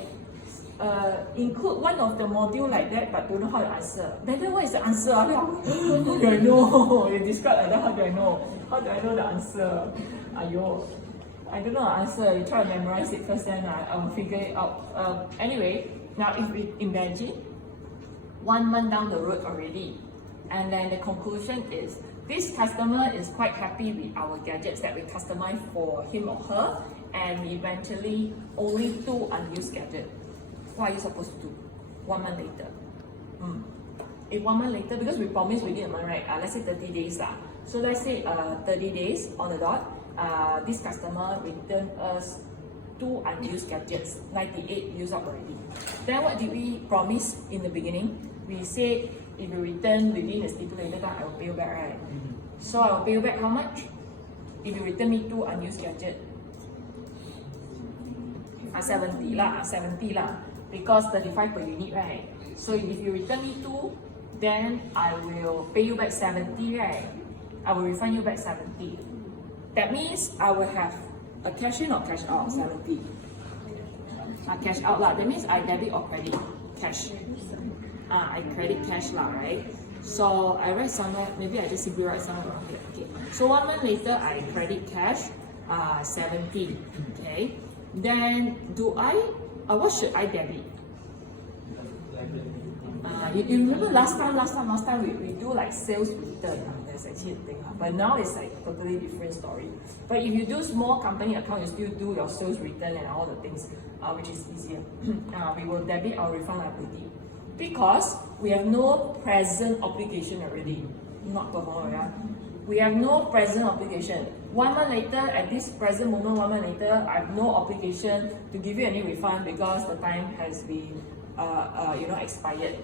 include one of the module like that, but don't know how to answer. Then what is the answer? How do I know? You describe like that, how do I know? How do I know the answer? Ayo, I don't know the answer. You try to memorize it first, then I will figure it out. Anyway, now if we imagine 1 month down the road already, and then the conclusion is this customer is quite happy with our gadgets that we customize for him or her, and eventually only 2 unused gadgets. What are you supposed to do 1 month later? If 1 month later, because we promised within a month, right? Let's say 30 days. So let's say 30 days on the dot, this customer returned us 2 unused gadgets, 98 used up already. Then what did we promise in the beginning? We said if you return within the stipulated time, I will pay you back, right? So I will pay you back how much? If you return me 2 unused gadgets, 70 lah, because 35 per unit, right? So if you return me 2, then I will pay you back 70, right? I will refund you back 70. That means I will have a cash in or cash out of 70. Cash out lah. That means I debit or credit cash. I credit cash lah, right? So I write somewhere, maybe I just simply write somewhere around here. Okay. So 1 month later, I credit cash 70. Okay. Then what should I debit? You remember last time we do like sales return. That's actually a thing. But now it's like a totally different story. But if you do small company account, you still do your sales return and all the things, which is easier. We will debit our refund liability. Because we have no present obligation already. Not perform, yeah? We have no present obligation. 1 month later, at this present moment, 1 month later, I have no obligation to give you any refund because the time has been, expired.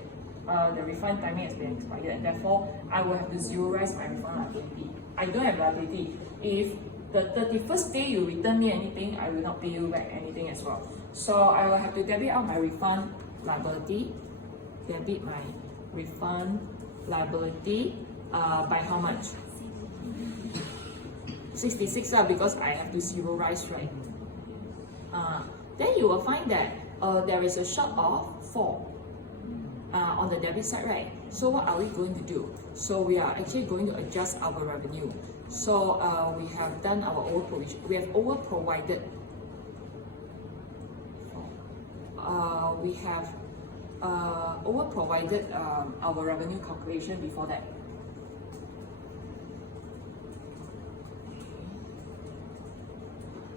The refund timing has been expired, and therefore I will have to zeroize my refund liability. I don't have liability. If the 31st day you return me anything, I will not pay you back anything as well. So I will have to debit out my refund liability, debit my refund liability by how much? 66 because I have to zeroize, right? Then you will find that there is a short of 4 on the debit side, right? So what are we going to do? So we are actually going to adjust our revenue. So we have done our over provision. We have over provided. We have over provided our revenue calculation before that.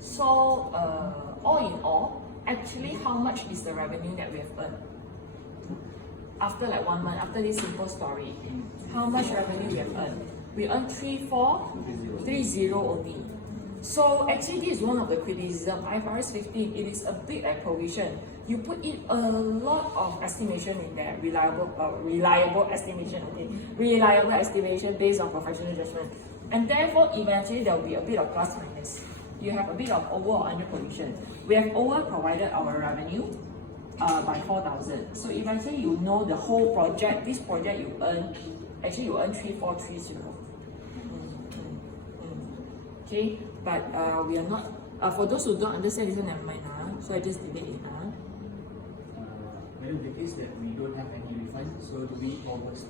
So all in all, actually how much is the revenue that we have earned? After like 1 month, after this simple story, how much revenue we have earned? We earned 3430 only. So actually this is one of the criticism. IFRS 15, it is a bit like provision. You put in a lot of estimation in there, reliable estimation, okay? Reliable estimation based on professional judgment. And therefore eventually there will be a bit of plus minus. You have a bit of over or under provision. We have over provided our revenue by 4,000. So eventually you know the whole project, this project you earn, actually you earn 3430. Okay, but we are not, for those who don't understand this one, never mind. So I just delete it. Well, the case that we don't have any refund, so do we almost,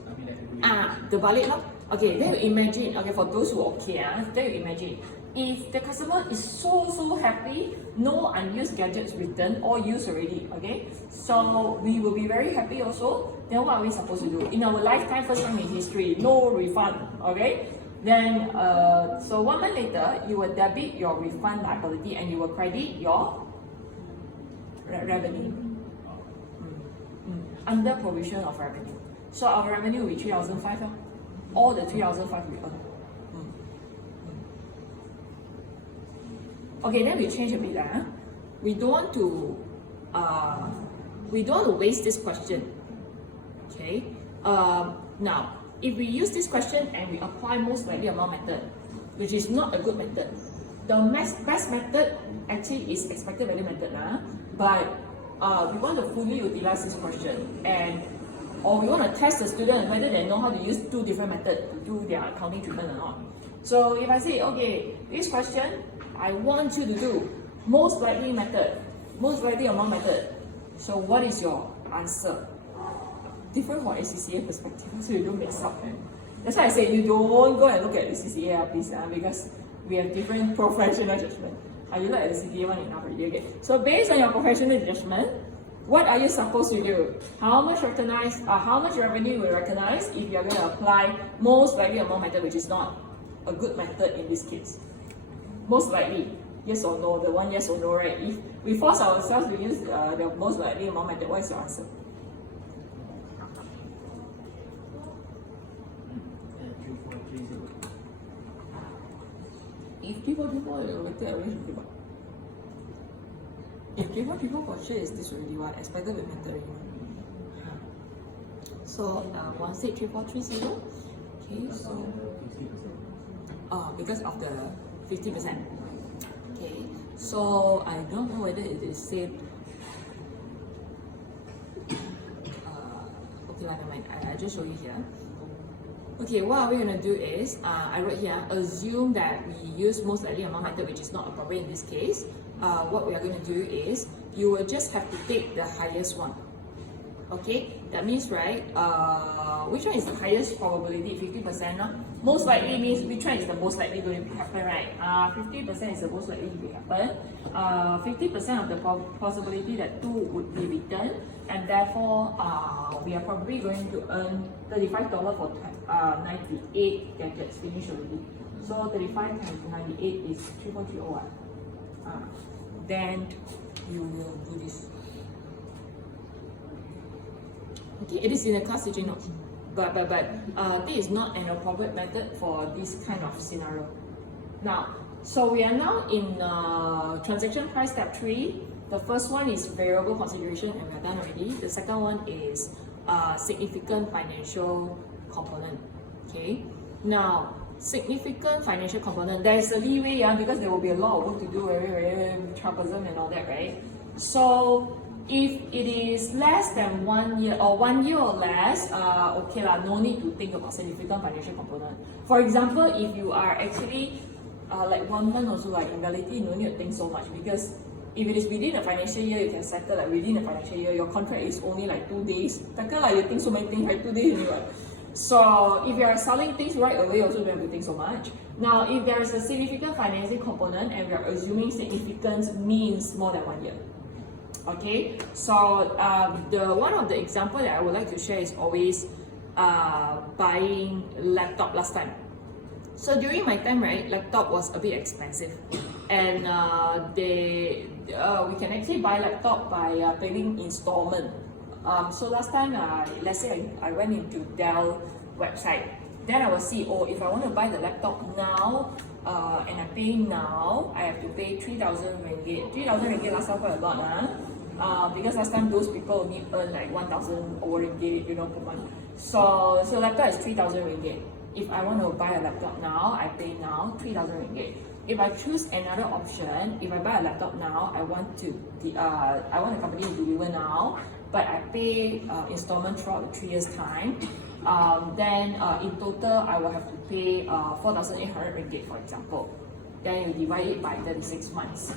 The balik lah. Okay, then you imagine, okay, for those who okay, then you imagine, if the customer is so happy, no unused gadgets returned, all used already, okay? So we will be very happy also. Then what are we supposed to do? In our lifetime, first time in history, no refund, okay? Then, so 1 month later, you will debit your refund liability and you will credit your revenue. Under provision of revenue. So our revenue will be 3,500. All the 3,500 we earn. Okay, then we change a bit. We don't want to waste this question. Okay. Now, if we use this question and we apply most likely amount method, which is not a good method, the best method actually is expected value method. But we want to fully utilize this question, or we want to test the student whether they know how to use 2 different methods to do their accounting treatment or not. So if I say, okay, this question, I want you to do most likely method, most likely amount method. So what is your answer? Different from ACCA perspective, so you don't mix up. That's why I say you don't go and look at the CCA, please, because we have different professional judgment. You look at the CCA one enough already, okay? So based on your professional judgment, what are you supposed to do? How much revenue you will recognize if you are going to apply most likely amount method, which is not a good method in this case? Most likely, yes or no, the one yes or no, right? If we force ourselves to use the most likely amount method, what is your answer? 3430. If 3434, you will take average 34. If 3434 for sure is this already, what? Expected with method already. So, 163430. Okay, so. 50%. Because of the 50%. Okay, so I don't know whether it is same. Okay, never mind. I just show you here. Okay, what are we gonna do is, I wrote here, assume that we use most likely amount method, which is not appropriate in this case. What we are gonna do is, you will just have to take the highest one. Okay, that means, right, which one is the highest probability? 50%. Most likely means which one is the most likely going to happen, right? 50% is the most likely to happen. 50% of the possibility that 2 would be returned, and therefore we are probably going to earn $35 for 98 gadgets finished already. So 35 times 98 is 3430. Then you will do this. Okay, it is in the class teaching notes, but this is not an appropriate method for this kind of scenario. Now, so we are now in transaction price step 3. The first one is variable consideration, and we're done already. The second one is significant financial component. Okay, now significant financial component, there is a leeway, because there will be a lot of work to do, very troublesome and all that, right? So if it is less than 1 year or 1 year or less, okay lah, no need to think about significant financial component. For example, if you are actually like 1 month also like in validity, no need to think so much, because if it is within a financial year, you can settle like within a financial year. Your contract is only like 2 days. Takkan like you think so many things, like 2 days only, right? So if you are selling things right away, also don't have to think so much. Now, if there is a significant financing component and we are assuming significance means more than 1 year. Okay, so one of the example that I would like to share is always buying laptop last time. So during my time, right, laptop was a bit expensive, and we can actually buy laptop by paying installment. So last time, let's say I went into Dell website, then I will see, if I want to buy the laptop now, and I'm paying now, I have to pay 3,000 ringgit. 3,000 ringgit last time quite a lot, because last time those people only earn like 1,000 over ringgit, per month. So laptop is 3,000 ringgit. If I want to buy a laptop now, I pay now 3,000 ringgit. If I choose another option, if I buy a laptop now, I want the company to deliver now, but I pay installment throughout the 3 years time. Then in total, I will have to pay 4,800 ringgit, for example. Then you divide it by 36 months.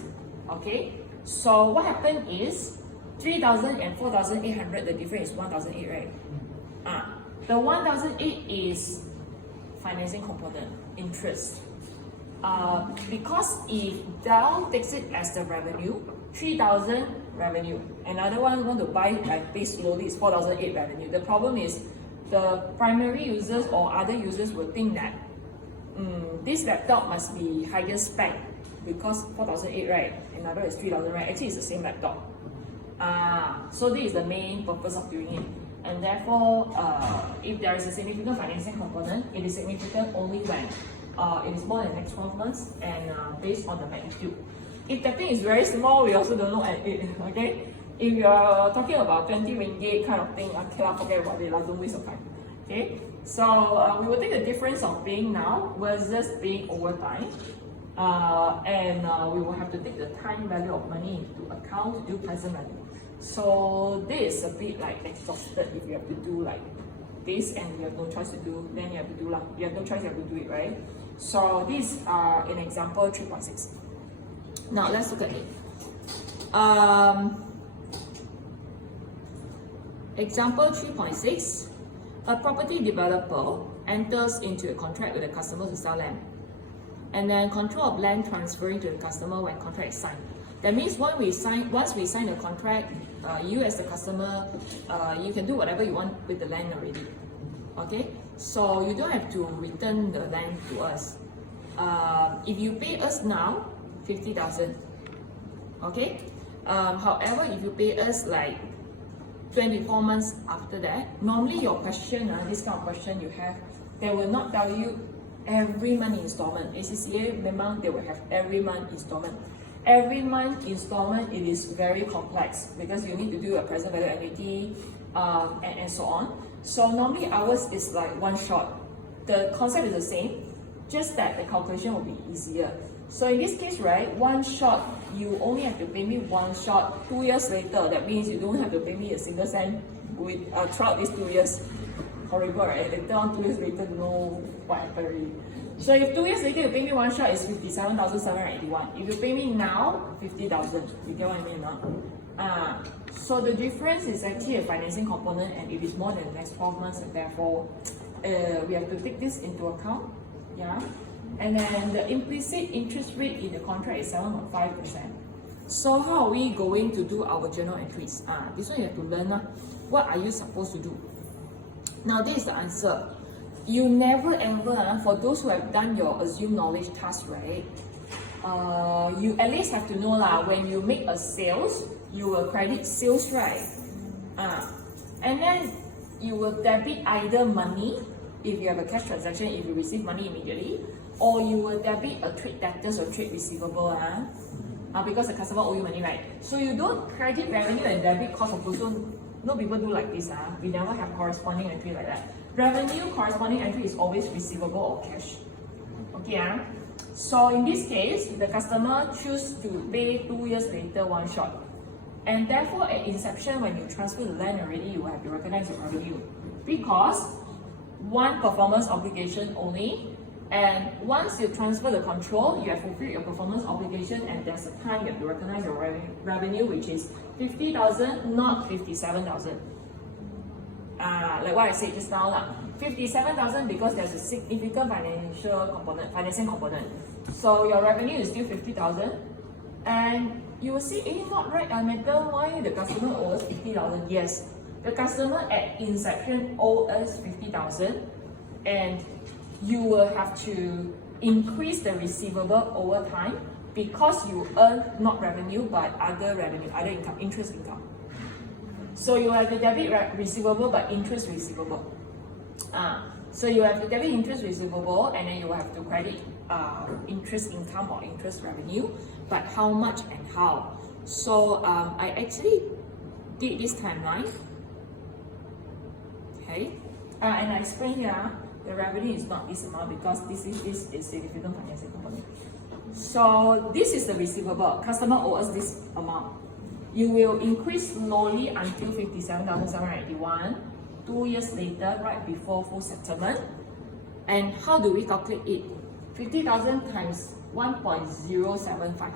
Okay. So what happened is 3,000 and 4,800. The difference is 1,008, right? The 1,008 is financing component, interest. Because if Dell takes it as the revenue, 3,000 revenue. Another one want to buy like pay slowly is 4,008 revenue. The problem is the primary users or other users will think that this laptop must be higher spec because 4,008, right? Another is 3,000, right? Actually, it's the same laptop. So this is the main purpose of doing it. And therefore, if there is a significant financing component, it is significant only when it is more than the next 12 months and based on the magnitude. If the thing is very small, we also don't look at it, okay? If you are talking about 20 ringgit kind of thing, okay, forget about it, don't waste your time, okay? So we will take the difference of paying now versus paying over time. And we will have to take the time value of money into account to do present value. So this is a bit like exhausted if you have to do like this and you have no choice to do, then you have to do like, you have no choice, you have to do it, right? So these are an example 3.6. Now let's look at it. Example 3.6, a property developer enters into a contract with a customer to sell land, and then control of land transferring to the customer when contract is signed. That means once we sign the contract, you as the customer, you can do whatever you want with the land already. Okay, so you don't have to return the land to us. If you pay us now, 50,000. Okay. However, if you pay us like 24 months after that, normally your question, this kind of question you have, they will not tell you every month installment. ACCA memang they will have every month installment. Every month installment, it is very complex because you need to do a present value annuity and so on. So normally ours is like one shot. The concept is the same, just that the calculation will be easier. So in this case, right, one shot, you only have to pay me one shot 2 years later. That means you don't have to pay me a single cent with throughout these 2 years. Horrible, right? Later on, 2 years later, know what happened already. So if 2 years later you pay me one shot, it's 57,781. If you pay me now, 50,000. You get what I mean now? So the difference is actually a financing component, and it is more than the next 12 months, and therefore we have to take this into account. Yeah. And then the implicit interest rate in the contract is 7.5%. So how are we going to do our journal entries? This one you have to learn. What are you supposed to do? Now this is the answer. You never ever, for those who have done your assumed knowledge task, right? You at least have to know when you make a sales, you will credit sales, right? And then you will debit either money if you have a cash transaction, if you receive money immediately, or you will debit a trade debtors or trade receivable. Because the customer owe you money, right? So you don't credit revenue and debit cost of goods. So no people do like this. We never have corresponding entry like that. Revenue corresponding entry is always receivable or cash. Okay. So in this case, the customer choose to pay 2 years later one shot. And therefore at inception, when you transfer the land already, you will have to recognize your revenue. Because one performance obligation only. And once you transfer the control, you have fulfilled your performance obligation, and there's a time you have to recognize your revenue, which is 50,000, not 57,000. Like what I said just now, 57,000 because there's a significant financing component. So your revenue is still 50,000, and you will say, not right, Madam, why the customer owes 50,000? Yes, the customer at inception owes us 50,000, and you will have to increase the receivable over time because you earn not revenue but other revenue, other income, interest income. So you have to debit receivable but interest receivable. So you have to debit interest receivable, and then you have to credit interest income or interest revenue, but how much and how. So I actually did this timeline. Okay, and I explained here. The revenue is not this amount because this is significant financing component. So this is the receivable. Customer owes us this amount. You will increase slowly until 57,781. 2 years later, right before full settlement. And how do we calculate it? 50,000 times 1.075.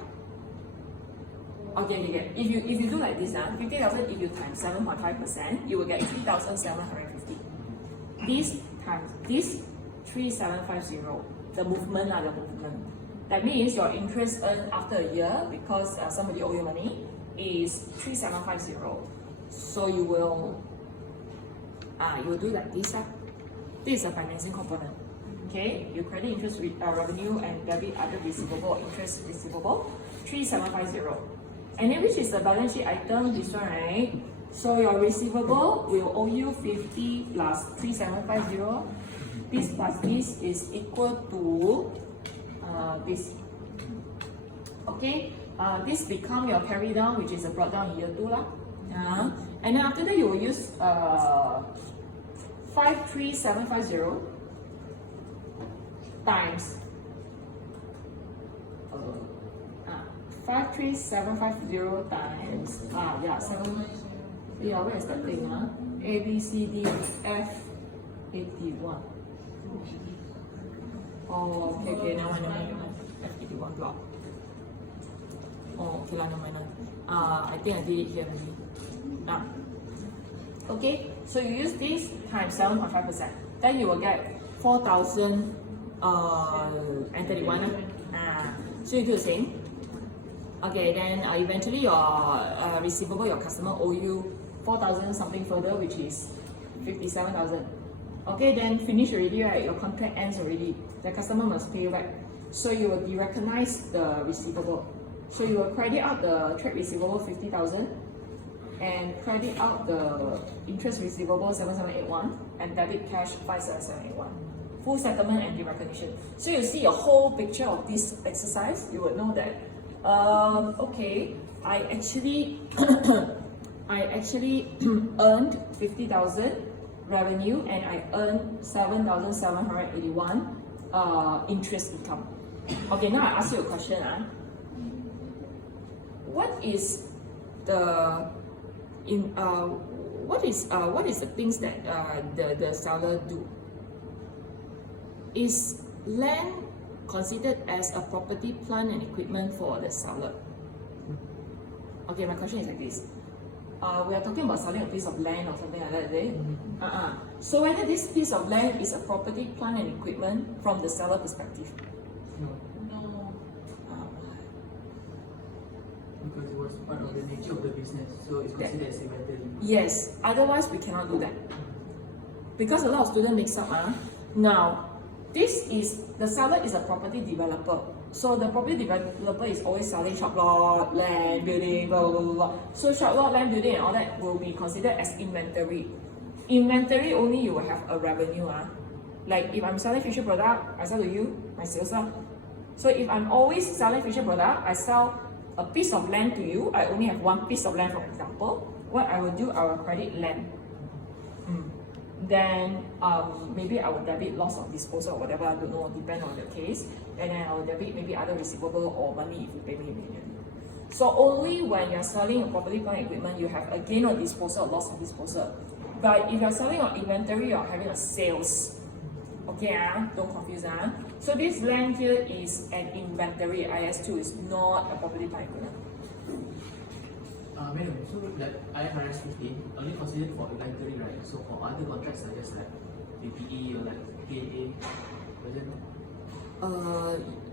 Okay. If you do like this, 50,000 if you times 7.5%, you will get 3,750. This times this 3,750, the movement. That means your interest earned after a year because somebody owe you money is 3,750. So you will do like this. This is a financing component. Okay, you credit interest revenue and debit other receivable, interest receivable, 3,750. And then which is the balance sheet item? This one, right? So your receivable will owe you 50 plus 3,750. This plus this is equal to this. Okay, this become your carry down, which is a brought down year 2 lah. And then after that you will use 53750 times 53750 times 7. Yeah, where is that thing? A, B, C, D, F, 81. Oh, okay, now I know. F81 block. Oh, okay, never mind. I think I did it here already. Okay, so you use this times 7.5%. Then you will get 4,031. So you do the same. Okay, then eventually your receivable, your customer owe you 4,000 something further, which is 57,000. Okay, then finish already, right? Your contract ends already. The customer must pay back. So you will derecognize the receivable. So you will credit out the trade receivable 50,000 and credit out the interest receivable 7781 and debit cash 57781. Full settlement and derecognition. So you see a whole picture of this exercise. You would know that okay, I actually earned 50,000 revenue and I earned 7,781 interest income. Okay, now I ask you a question. What is the what is the things that the seller do? Is land considered as a property, plant and equipment for the seller? Okay, my question is like this. We are talking about selling a piece of land or something like that, is it? So whether this piece of land is a property, plant and equipment from the seller perspective? No, No. because it was part of the nature of the business, so it's considered as inventory. Yes, otherwise we cannot do that. Because a lot of students mix up. Now, this is, the seller is a property developer. So the property developer is always selling shop lot, land, building, blah, blah, blah, blah. So shop lot, land, building and all that will be considered as inventory. Inventory only you will have a revenue. Like if I'm selling facial product, I sell to you, my sales. So if I'm always selling facial product, I sell a piece of land to you, I only have one piece of land, for example. What I will do, I will credit land. Then maybe I will debit loss of disposal or whatever, I don't know, depend on the case. And then I will debit maybe other receivable or money if you pay me immediately. So only when you're selling a property, plant, equipment, you have a gain on disposal or loss of disposal. But if you're selling on inventory, you're having a sales. Okay, don't confuse. So this land here is an inventory. IS2 is not a property, plant, equipment. Madam, so like IFRS 15 only considered for inventory, right? So for other contracts such as like PPE or like KA, wasn't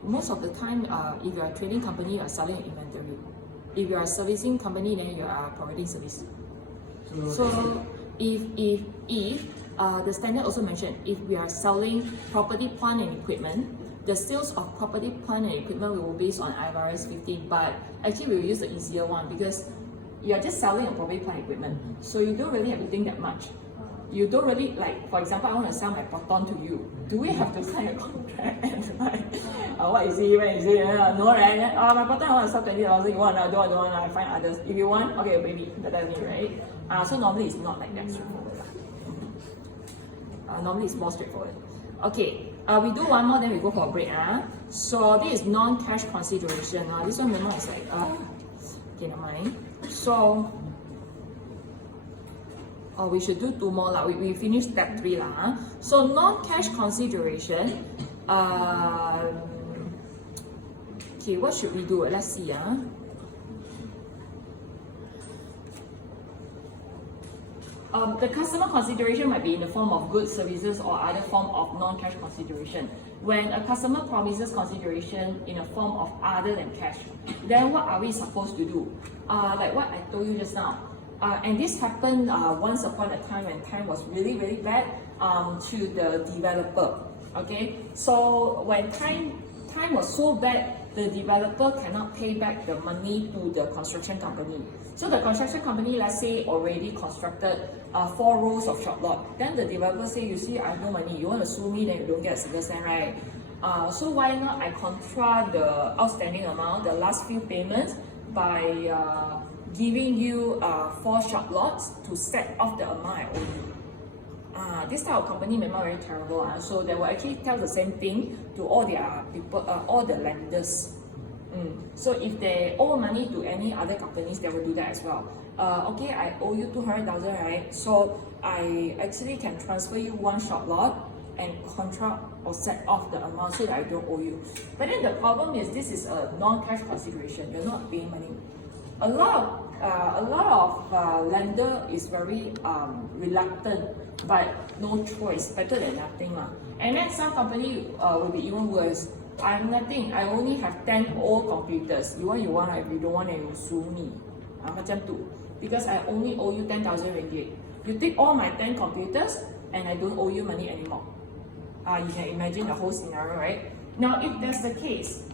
Most of the time, if you are a trading company, you are selling an inventory. If you are a servicing company, then you are providing service. So if the standard also mentioned, if we are selling property, plant and equipment, the sales of property, plant and equipment will be based on IFRS 15, but actually we'll use the easier one because you are just selling a property, plant and equipment. So you don't really have to think that much. You don't really, like, for example, I want to sell my Proton to you. Do we have to sign a contract and like, what is it, when is it? No, right? My Proton I want to sell 20,000, you want, don't want, I find others. If you want, okay, maybe, that doesn't mean, right? So normally it's not like that straightforward. Normally it's more straightforward. Okay, we do one more, then we go for a break. So this is non-cash consideration. This one remember is like, okay, never mind. So, we should do two more. We finished step 3. So non-cash consideration. Okay, what should we do? Let's see. The customer consideration might be in the form of goods, services, or other form of non-cash consideration. When a customer promises consideration in a form of other than cash, then what are we supposed to do? Like what I told you just now. And this happened once upon a time when time was really, really bad to the developer. Okay, so when time was so bad, the developer cannot pay back the money to the construction company. So the construction company, let's say, already constructed 4 rows of shop lot. Then the developer say, you see, I have no money. You want to sue me, then you don't get a single cent, right? So why not I contra the outstanding amount, the last few payments, by giving you 4 shop lots to set off the amount I owe you. This type of company memang very terrible. So they will actually tell the same thing to all their people, all the lenders. So if they owe money to any other companies, they will do that as well. Okay, I owe you 200,000, right? So I actually can transfer you 1 shop lot and contract or set off the amount so that I don't owe you. But then the problem is this is a non-cash consideration. You're not paying money. A lot of lender is very reluctant, but no choice, better than nothing. And then some company will be even worse. I have nothing. I only have 10 old computers. You want, if you don't want, then you sue me. Macam tu. Because I only owe you 10,000 ringgit. You take all my 10 computers and I don't owe you money anymore. You can imagine the whole scenario, right? Now, if that's the case,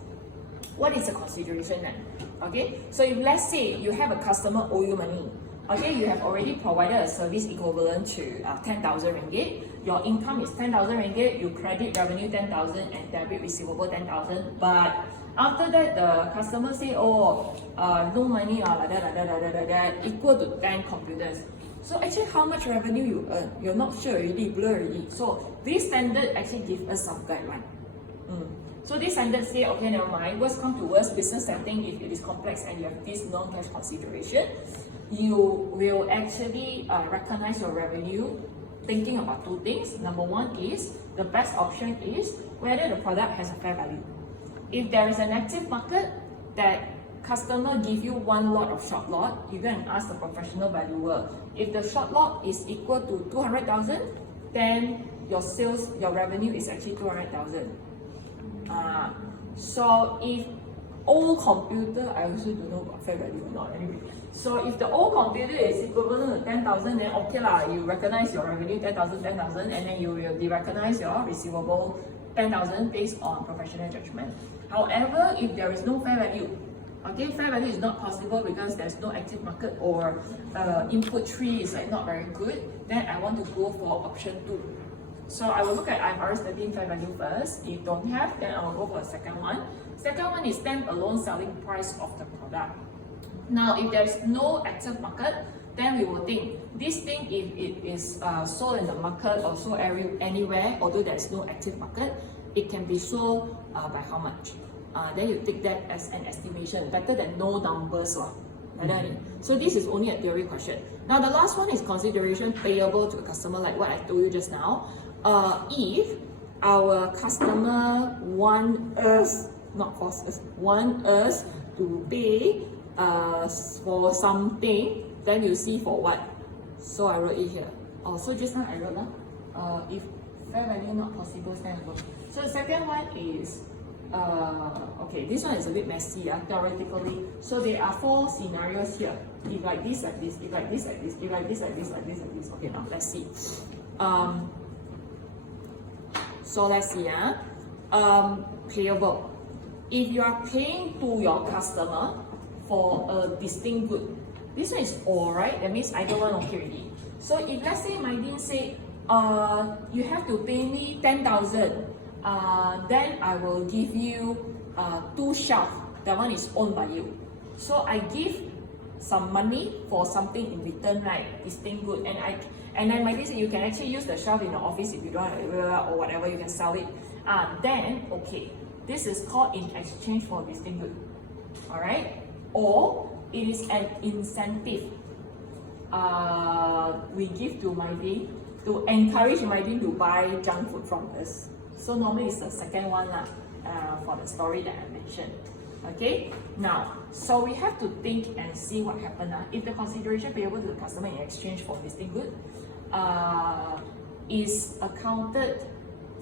what is the consideration then? Okay, so if let's say you have a customer owe you money, okay, you have already provided a service equivalent to 10,000 ringgit. Your income is 10,000 ringgit. You credit revenue 10,000 and debit receivable 10,000. But after that, the customer say, no money, equal to 10 computers. So actually, how much revenue you earn? You're not sure already, blur already. So this standard actually gives us some guideline. So this standard say, okay, never mind, worst come to worst, business setting, if it is complex and you have this non-cash consideration, you will actually recognize your revenue thinking about 2 things. Number 1 is, the best option is whether the product has a fair value. If there is an active market that customer give you 1 lot of short lot, you go and ask the professional valuer. If the short lot is equal to 200,000, then your sales, your revenue is actually 200,000. So if old computer, I also don't know about fair value or not anyway. So if the old computer is equivalent to 10,000, then okay lah, you recognize your revenue 10,000, and then you will recognize your receivable 10,000 based on professional judgment. However, if there is no fair value, Okay, fair value is not possible because there's no active market or input 3 is like not very good. Then I want to go for option 2. So I will look at IFRS 13 fair value first. If don't have, then I will go for the second one. Second one is stand-alone selling price of the product. Now, if there is no active market, then we will think this thing, if it is sold in the market or sold anywhere, although there is no active market, it can be sold by how much? Then you take that as an estimation, better than no numbers. So this is only a theory question. Now the last one is consideration payable to a customer, like what I told you just now. If our customer want us to pay for something, then you see for what. So I wrote it here. So just now I wrote if fair value not possible, stand alone. So the second one is okay, this one is a bit messy theoretically. So there are 4 scenarios here. If like this, like this, if like this, like this, if like this, like this, like this, like this. Okay, now let's see. So let's see. Payable. If you are paying to your customer for a distinct good, this one is all right. That means either one okay already. So if let's say Mydin say, you have to pay me 10,000. Then I will give you 2 shelves. That one is owned by you. So I give some money for something in return, right? Distinct good, and then Mydin say you can actually use the shelf in the office if you don't have or whatever. You can sell it. Then okay, this is called in exchange for distinct good. All right, or it is an incentive. We give to Mydin to encourage Mydin to buy junk food from us. So normally it's the second one for the story that I mentioned. Okay, now, so we have to think and see what happened. If the consideration payable to the customer in exchange for distinct good is accounted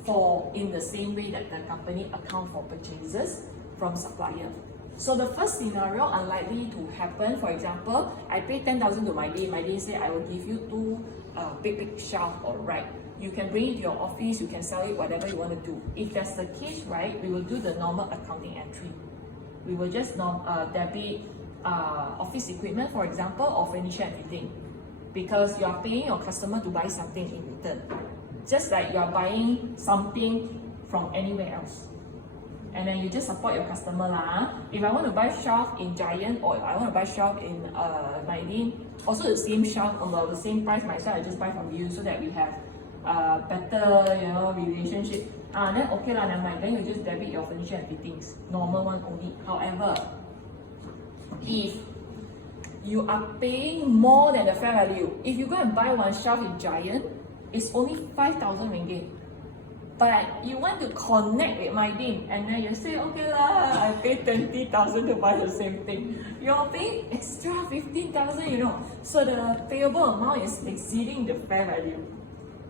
for in the same way that the company account for purchases from supplier. So the first scenario unlikely to happen. For example, I pay 10,000 to Mydin. Mydin say I will give you 2 big shelf. Alright, you can bring it to your office, you can sell it, whatever you want to do. If that's the case, right, we will do the normal accounting entry. We will just debit office equipment, for example, or furniture and fitting, because you are paying your customer to buy something in return, just like you are buying something from anywhere else. And then you just support your customer lah. If I want to buy shelf in Giant or I want to buy shelf in Mydin, also the same shelf on the same price, might as well I just buy from you so that we have better relationship. Then okay lah, never mind. Then you just debit your furniture and fittings, normal one only. However, if you are paying more than the fair value, if you go and buy one shelf in Giant, it's only 5,000 ringgit. But you want to connect with Mydin, and then you say, okay lah, I paid 20,000 to buy the same thing. You're paying extra 15,000, So the payable amount is exceeding the fair value.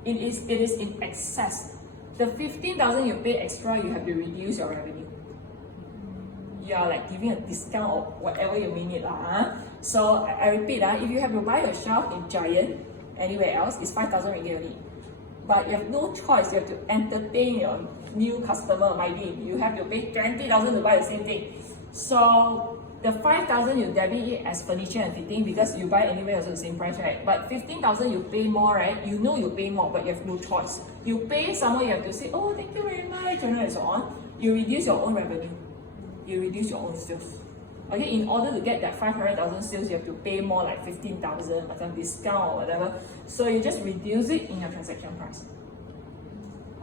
It is in excess. The 15,000 you pay extra, you have to reduce your revenue. You are like giving a discount or whatever you mean it lah. So I repeat if you have to buy a shelf in Giant, anywhere else, it's 5,000 ringgit only. But you have no choice. You have to entertain your new customer, Mydin. You have to pay 20,000 to buy the same thing. So the 5,000 you debit it as furniture and fitting because you buy anywhere also the same price, right? But 15,000 you pay more, right? You know you pay more, but you have no choice. You pay someone, you have to say, oh, thank you very much, and so on. You reduce your own revenue. You reduce your own sales. Okay, in order to get that 500,000 sales, you have to pay more like 15,000, some discount or whatever. So you just reduce it in your transaction price.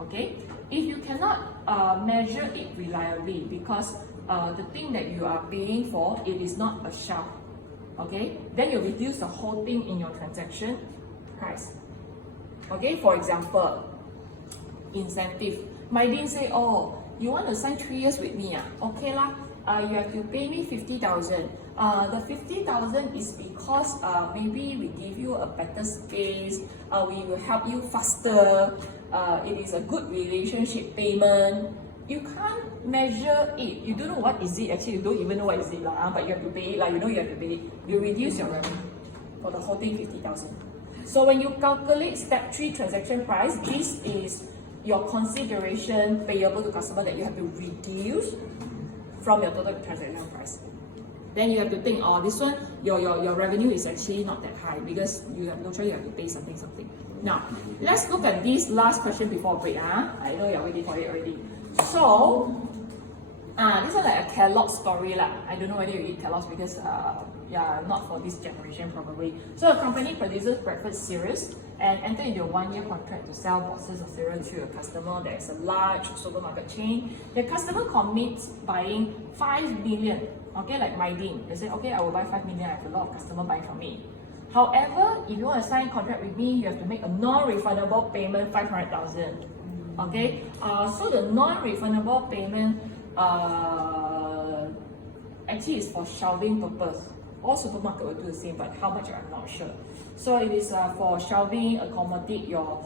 Okay, if you cannot measure it reliably because the thing that you are paying for, it is not a shelf. Okay, then you reduce the whole thing in your transaction price. Okay, for example, incentive. Mydin say, oh, you want to sign 3 years with me? Okay lah. You have to pay me 50,000. The 50,000 is because maybe we give you a better space, we will help you faster, it is a good relationship payment. You can't measure it. You don't know what is it. Actually, you don't even know what is it, but you have to pay it. You have to pay it. You reduce your revenue for the whole thing 50,000. So when you calculate step 3 transaction price, this is your consideration payable to customer that you have to reduce from your total transaction price. then you have to think, oh, this one, your revenue is actually not that high because you have no choice, you have to pay something. Now, let's look at this last question before break. I know you're waiting for it already. So, this is like a Kellogg's story lah. I don't know whether you eat Kellogg's because not for this generation probably. So a company produces breakfast cereals and enter into a 1-year contract to sell boxes of cereal to a customer. There is a large supermarket chain. The customer commits buying 5 million. Okay, like Mydin. They say, okay, I will buy 5 million. I have a lot of customers buying from me. However, if you want to sign a contract with me, you have to make a non-refundable payment 500,000. Okay, so the non-refundable payment actually is for shelving purpose. All supermarket will do the same, but how much I'm not sure. So it is for shelving, accommodate your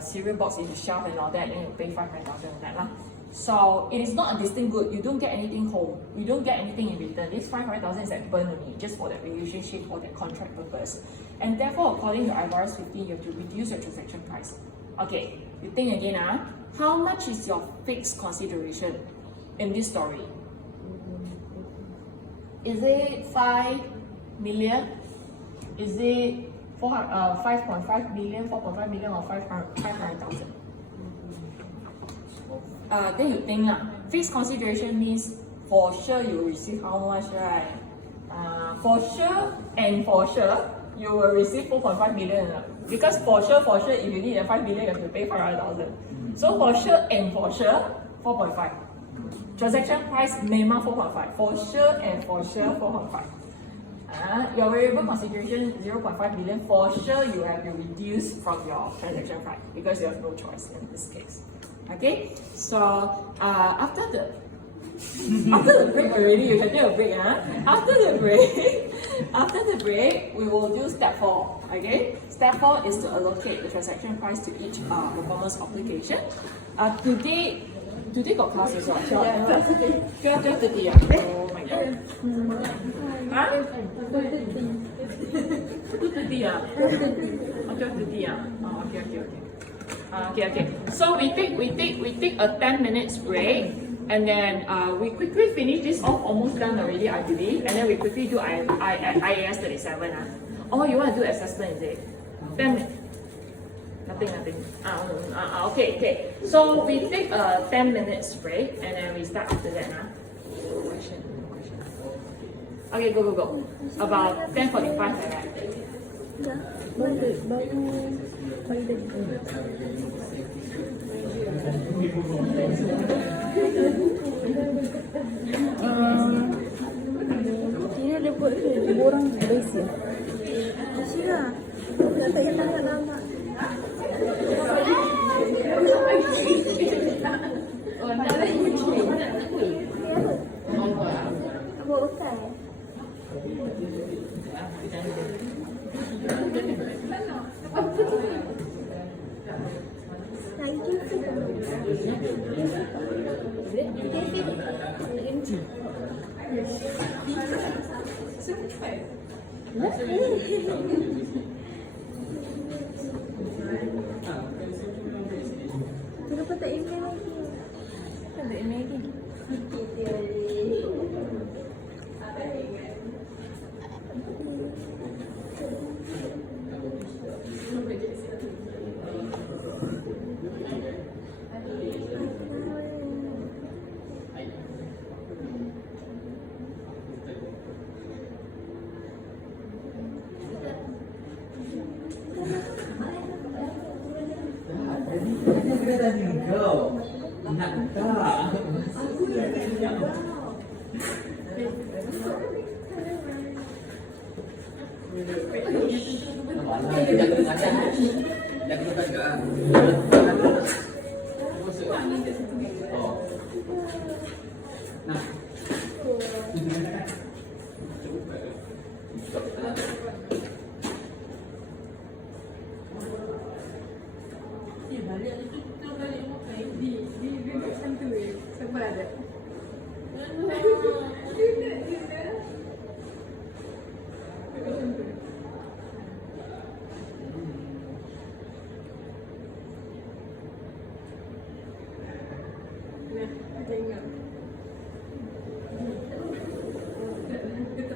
cereal box in the shelf and all that, then you pay 500,000 on that lah. So it is not a distinct good. You don't get anything home. You don't get anything in return. This 500,000 is like burn only, just for that relationship or that contract purpose. And therefore, according to IFRS 15, you have to reduce your transaction price. Okay, you think again, how much is your fixed consideration in this story? Is it 5 million? Is it 5.5 million, 4.5 million, or 500,000? Then you think fixed consideration means for sure you will receive how much, right? For sure you will receive 4.5 million. Because for sure, if you need a 5 million, you have to pay 500,000. So for sure, 4.5. Transaction price minimum 4.5. For sure, 4.5. Your variable consideration 0.5 million. For sure, you have to reduce from your transaction price because you have no choice in this case. Okay, so after the break already, you can take a break. After the break, we will do step 4. Okay, step 4 is to allocate the transaction price to each performance obligation. Today got class as well. 12:30. Oh my god. 2:30. 12:30. Okay. So we take a 10 minutes break, and then we quickly finish this off. Almost done already, I believe. And then we quickly do IAS 37. Oh, you want to do assessment, is it? 10 minutes. Nothing. Okay. So we take a 10 minutes break, and then we start after that. Question. Okay, go. About 10:45 like that. Kira dia buat dua orang besi. Syirah, nak tak hitam tak nampak. Apa bekal? Kenapa tak email lagi? Tak ada email lagi. Kau nak tak?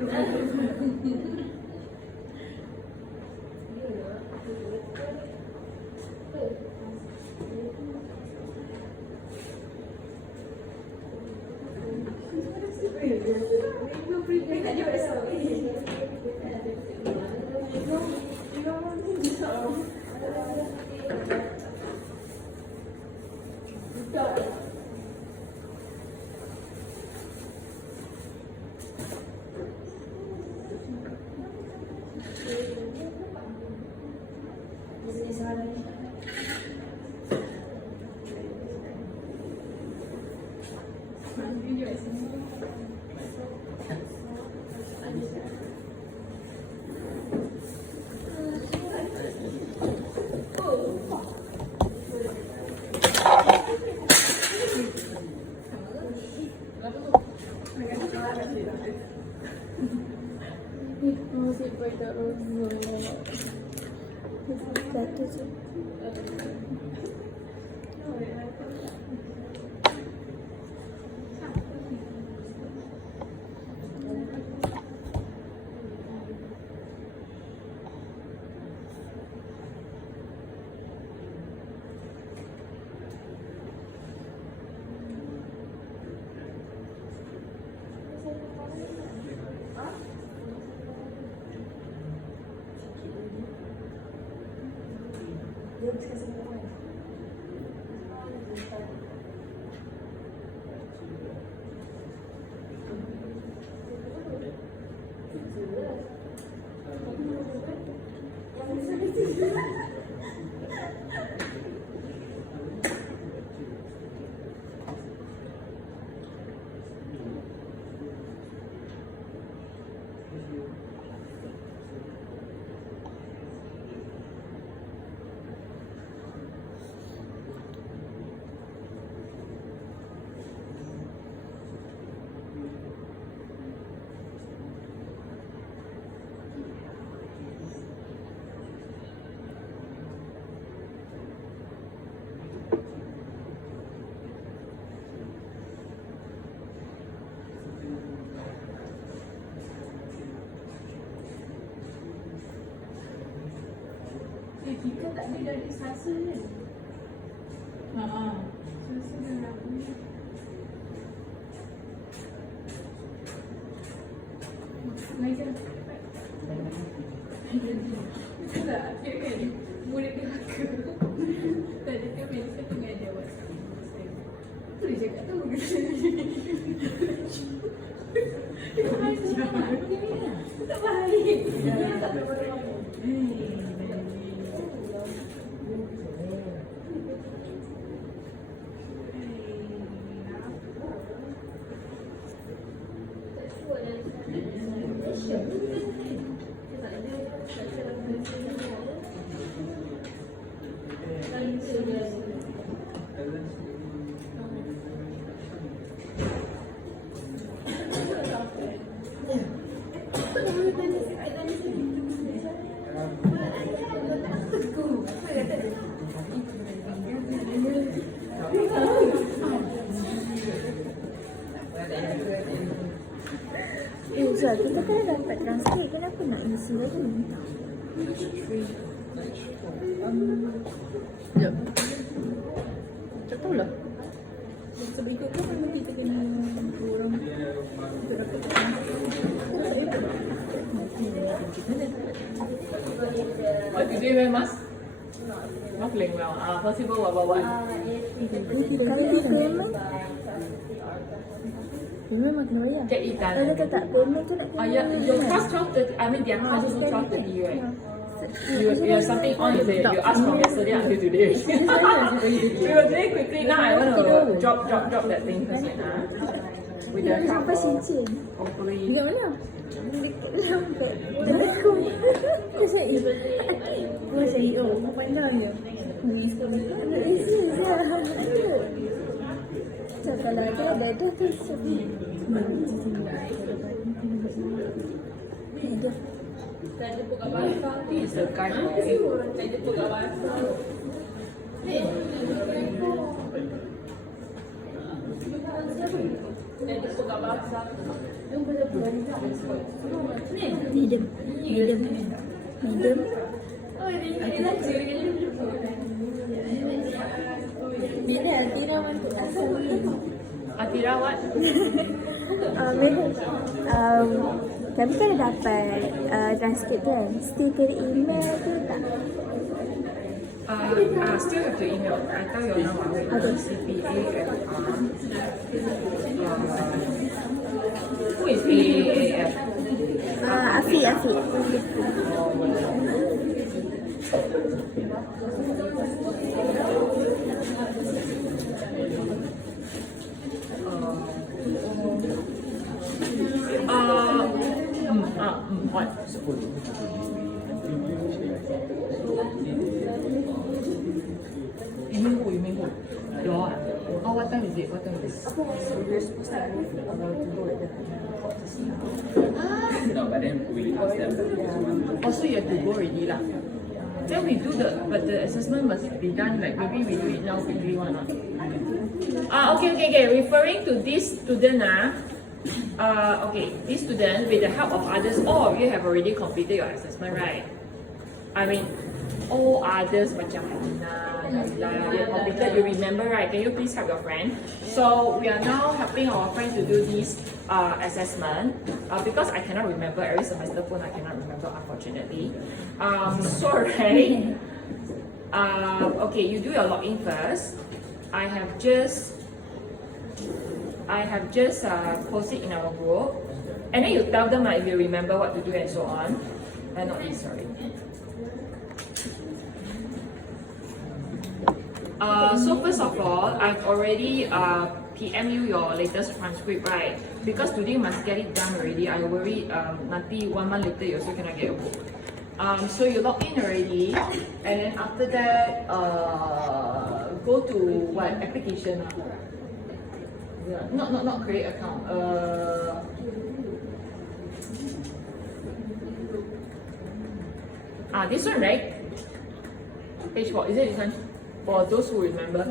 Satu je. Kita tak ada dari Selasa kan? Selasa dan Rabu. Mengajar. Betul tak? Kira kan murid neraka. Tadi kan Melissa pengajar WhatsApp. Tu dia cakap tu. Tak baik. Tak baik. Ustaz, kita kan dapat translate, kenapa nak isi lagi? Sekejap. Tak tahulah. Sebab ikut kan memang kita kena orang untuk dapat What today wear mask? Muffling well. Possible what? Kami payment. Payment memang kena bayar. Get it done. Kalau tak payment tu nak kena Yeah, your class 12:30. I mean, their class is 12:30, right? You have something on, is it? You asked from yesterday until today. We were doing quickly. Now I want to drop that thing first. With the sampai cincin. hopefully. Dekat mana? Lambat. Telekong. Saya cari, oh, panjang je. Miss ke mana? Anak isi je. Macam kalau ada tu sepi. Ada. Saya jemput kat Basah. It's a guy. Saya jemput kat Basah. Saya jemput kat Basah. Medium. Bila Atira want to ask something? Atira what? Tapi kalau dapat transkrip kan, still kena email ke tak? Still have to email. I tell you now, CPAFR. Who is PAAF? Afiq. What? You mean who? Your oh, what time is it? We're supposed to move to go at the No, but then we ask them. Oh, so you have to go already lah. Then we do but the assessment must be done like maybe we do it now quickly one not? Okay. Referring to this student okay, this student with the help of others, all of you have already completed your assessment, right? I mean, all others macam Hannah, Naila, you completed, you remember, right? Can you please help your friend? So we are now helping our friend to do this assessment because I cannot remember every semester phone. I cannot remember, unfortunately. So right, okay, you do your login first. I have just posted in our group, and then you tell them if you remember what to do and so on. Not this, sorry. So first of all, I've already PM you your latest transcript, right? Because today must get it done already. I worry nanti 1 month later you also cannot get your book. So you log in already, and then after that, go to what application? Not create account. This one, right? Page 4. Is it this one? For those who remember.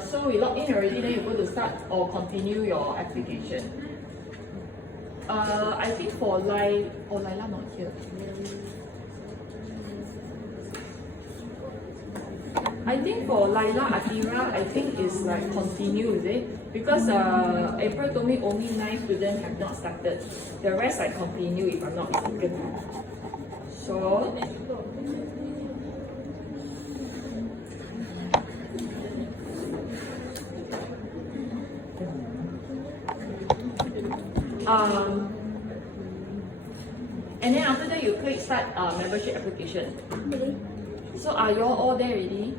So we log in already, then you go to start or continue your application. I think for Laila not here. I think for Laila, Atira, I think is like continue, is it? Because April told me only 9 students have not started. The rest I continue if I'm not mistaken. So and then after that you click start membership application. So are you all there already?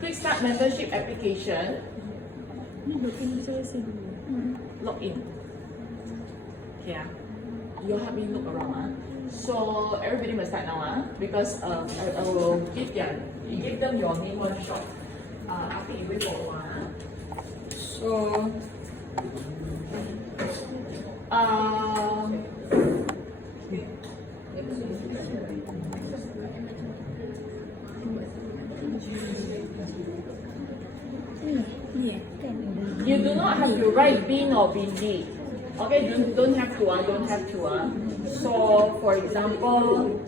Click start membership application. Log in. Okay, you help me look around. So everybody must start now, because I will give them your name one shot. I think you wait for a while. So you do not have to write bin or bindi. Okay, don't have to. So for example,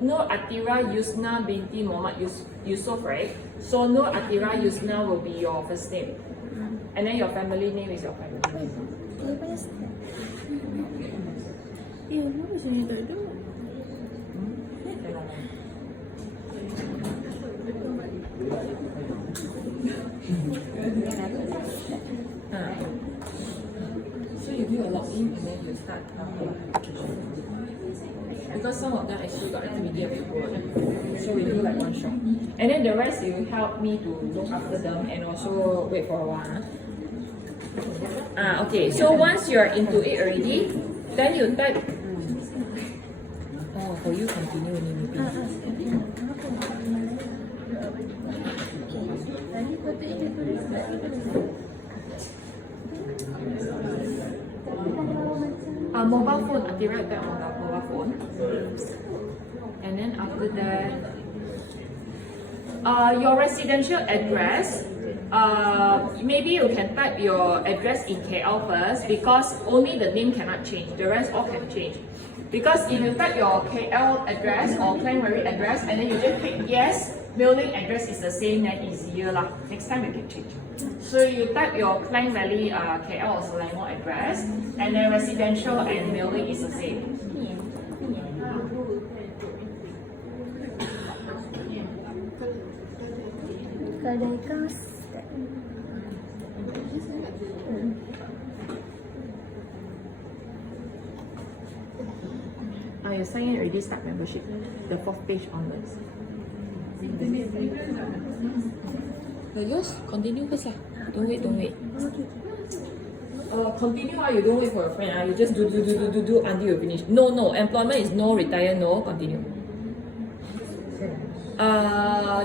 Nur Atira Yusna binti Muhammad Yusuf, right? So Nur Atira Yusna will be your first name, and then your family name is your family name. So you do a login and then you start because some of them actually got activity every quarter. So we do like one shot. And then the rest you help me to look after them and also wait for a while. Okay, so once you're into it already, then you type. Oh, for you continue maybe. Mobile phone, Atira type mobile phone. mobile phone. And then after that, your residential address, maybe you can type your address in KL first because only the name cannot change, the rest all can change. Because if you type your KL address or Klang Valley address and then you just click yes, mailing address is the same, then easier lah. Next time you can change. So you type your Klang Valley KL or Selangor address and then residential and mailing is the same. Kedai kos. You sign in already, start membership. The 4th page onwards. Yours, continue first lah. Don't wait. Continue you don't wait for a friend. You just do until you finish. No, employment is no, retire no, continue.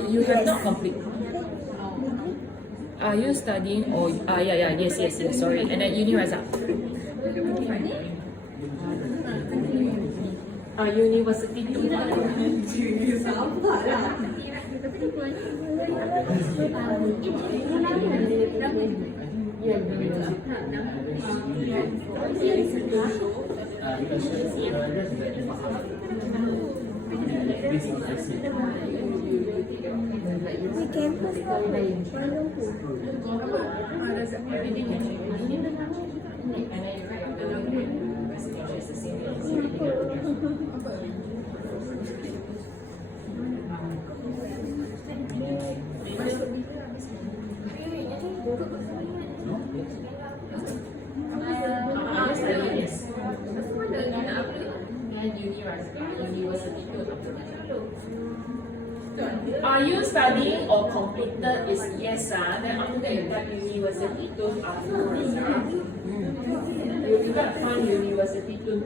You have not complete. Are you studying or yes, sorry. And then uni rise up. University Di campus Are you studying or completed is yes, then after that you got university tone afterwards. You got find university tone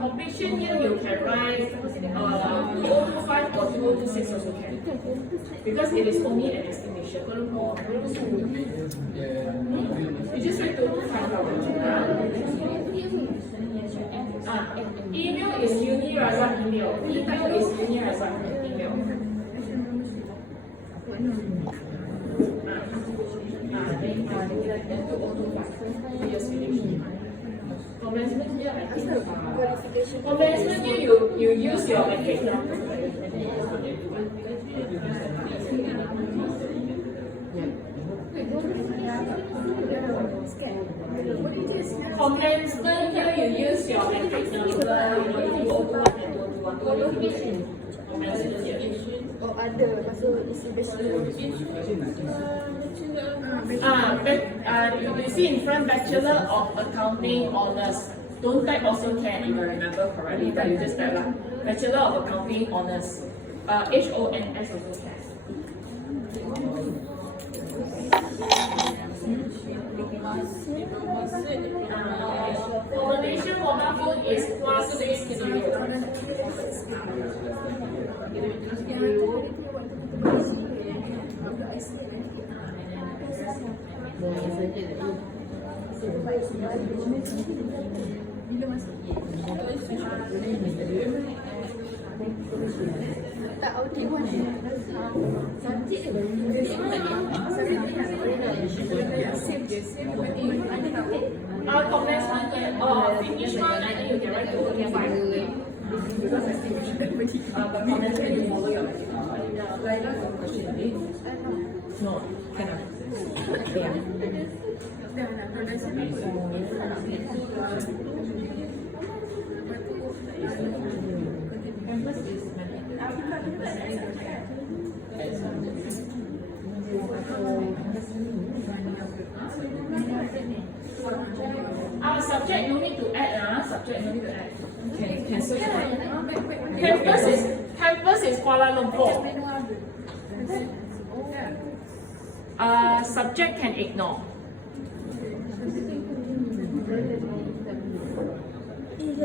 completion year you can write 2025 or 2026 also can. Because it is only an estimation. You just write 2025. Email is Uni Razak email. Email is Uni Razak email. Commencement year, I think. Commencement year, you use your matric number. Commencement year, you use your matric number. Oh, ada. Masuk isi bachelor. You see in front, Bachelor of Accounting Honors. Don't type also can if I remember correctly, but you just type Bachelor of Accounting Honors. HONS also can. For Malaysia, mobile phone is +60. Commencement year or finish one, I think you can write 2025. Because estimation but commencement you follow your no, cannot. Yeah. Subject no need to add, subject no need to add. Okay, cancel. Campus is Kuala Lumpur. Subject can ignore.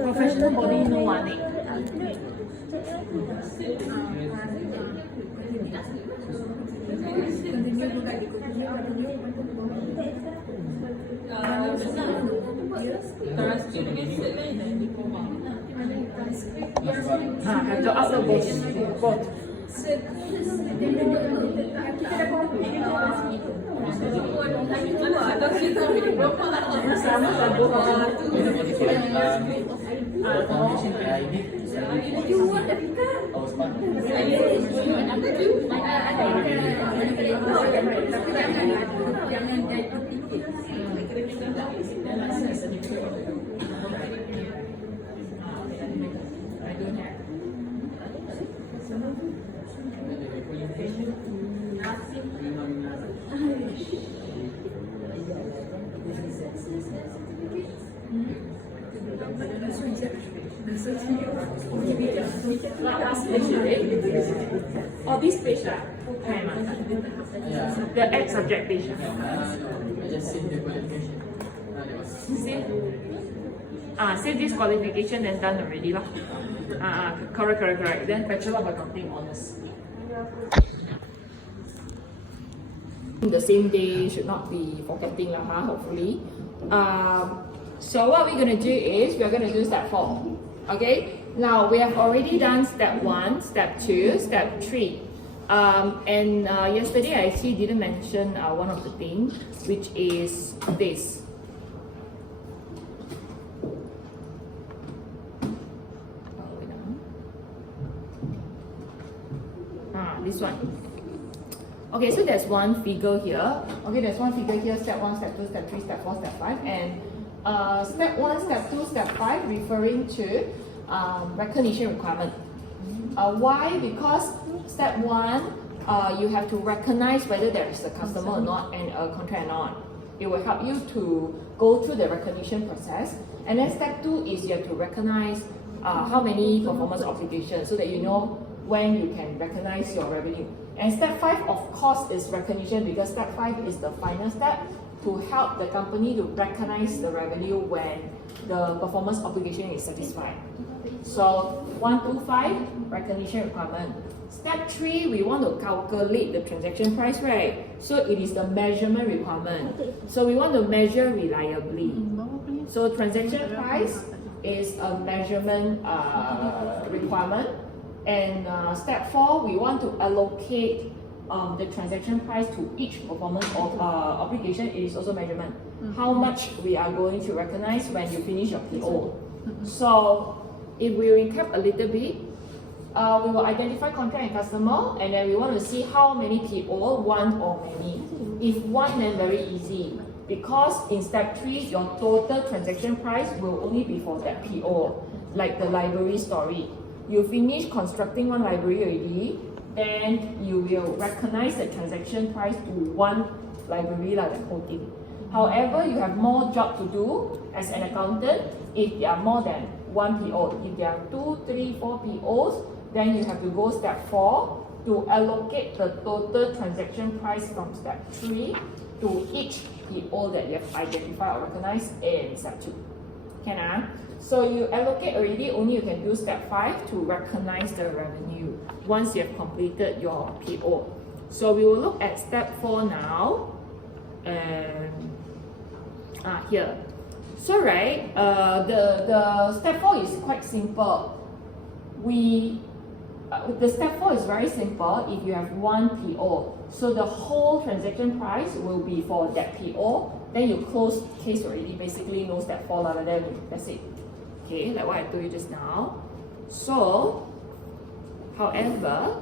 Professional body no money. Have to upload both. Oh, this page lah. The X subject page. I just saved the qualification. Save this qualification and done already lah. Correct. Then Bachelor of Accounting Honors. The same day should not be forgetting lah, hopefully. So what we're gonna do is we're gonna do step 4. Okay. Now we have already done step 1, step 2, step 3. Yesterday I actually didn't mention one of the things, which is this. This one. Okay, so there's one figure here. Okay, there's one figure here, step 1, step 2, step 3, step 4, step 5. And step 1, step 2, step 5 referring to recognition requirement. Why? Because step 1, you have to recognize whether there is a customer or not and a contract or not. It will help you to go through the recognition process. And then step 2 is you have to recognize how many performance obligations so that you know when you can recognize your revenue. And step 5, of course, is recognition, because step 5 is the final step to help the company to recognize the revenue when the performance obligation is satisfied. So 1, 2, 5, recognition requirement. Step 3, we want to calculate the transaction price, right? So it is the measurement requirement. So we want to measure reliably. So transaction price is a measurement requirement. And step 4, we want to allocate the transaction price to each performance obligation. It is also measurement. How much we are going to recognize when you finish your PO. So if we recap a little bit, we will identify contract and customer, and then we want to see how many PO, one or many. If one, then very easy, because in step 3, your total transaction price will only be for that PO, like the library story. You finish constructing one library already, then you will recognize the transaction price to one library, like the whole thing. However, you have more job to do as an accountant if there are more than one PO. If there are 2, 3, 4 POs, then you have to go step 4 to allocate the total transaction price from step 3 to each PO that you have identified or recognized in step 2. Can So you allocate already, only you can do step 5 to recognize the revenue once you have completed your PO. So we will look at step 4 now. And here. So right, the step 4 is quite simple. The step 4 is very simple if you have one PO. So the whole transaction price will be for that PO. Then you close case already, basically no step 4, then that's it. Okay, like what I told you just now. So, however,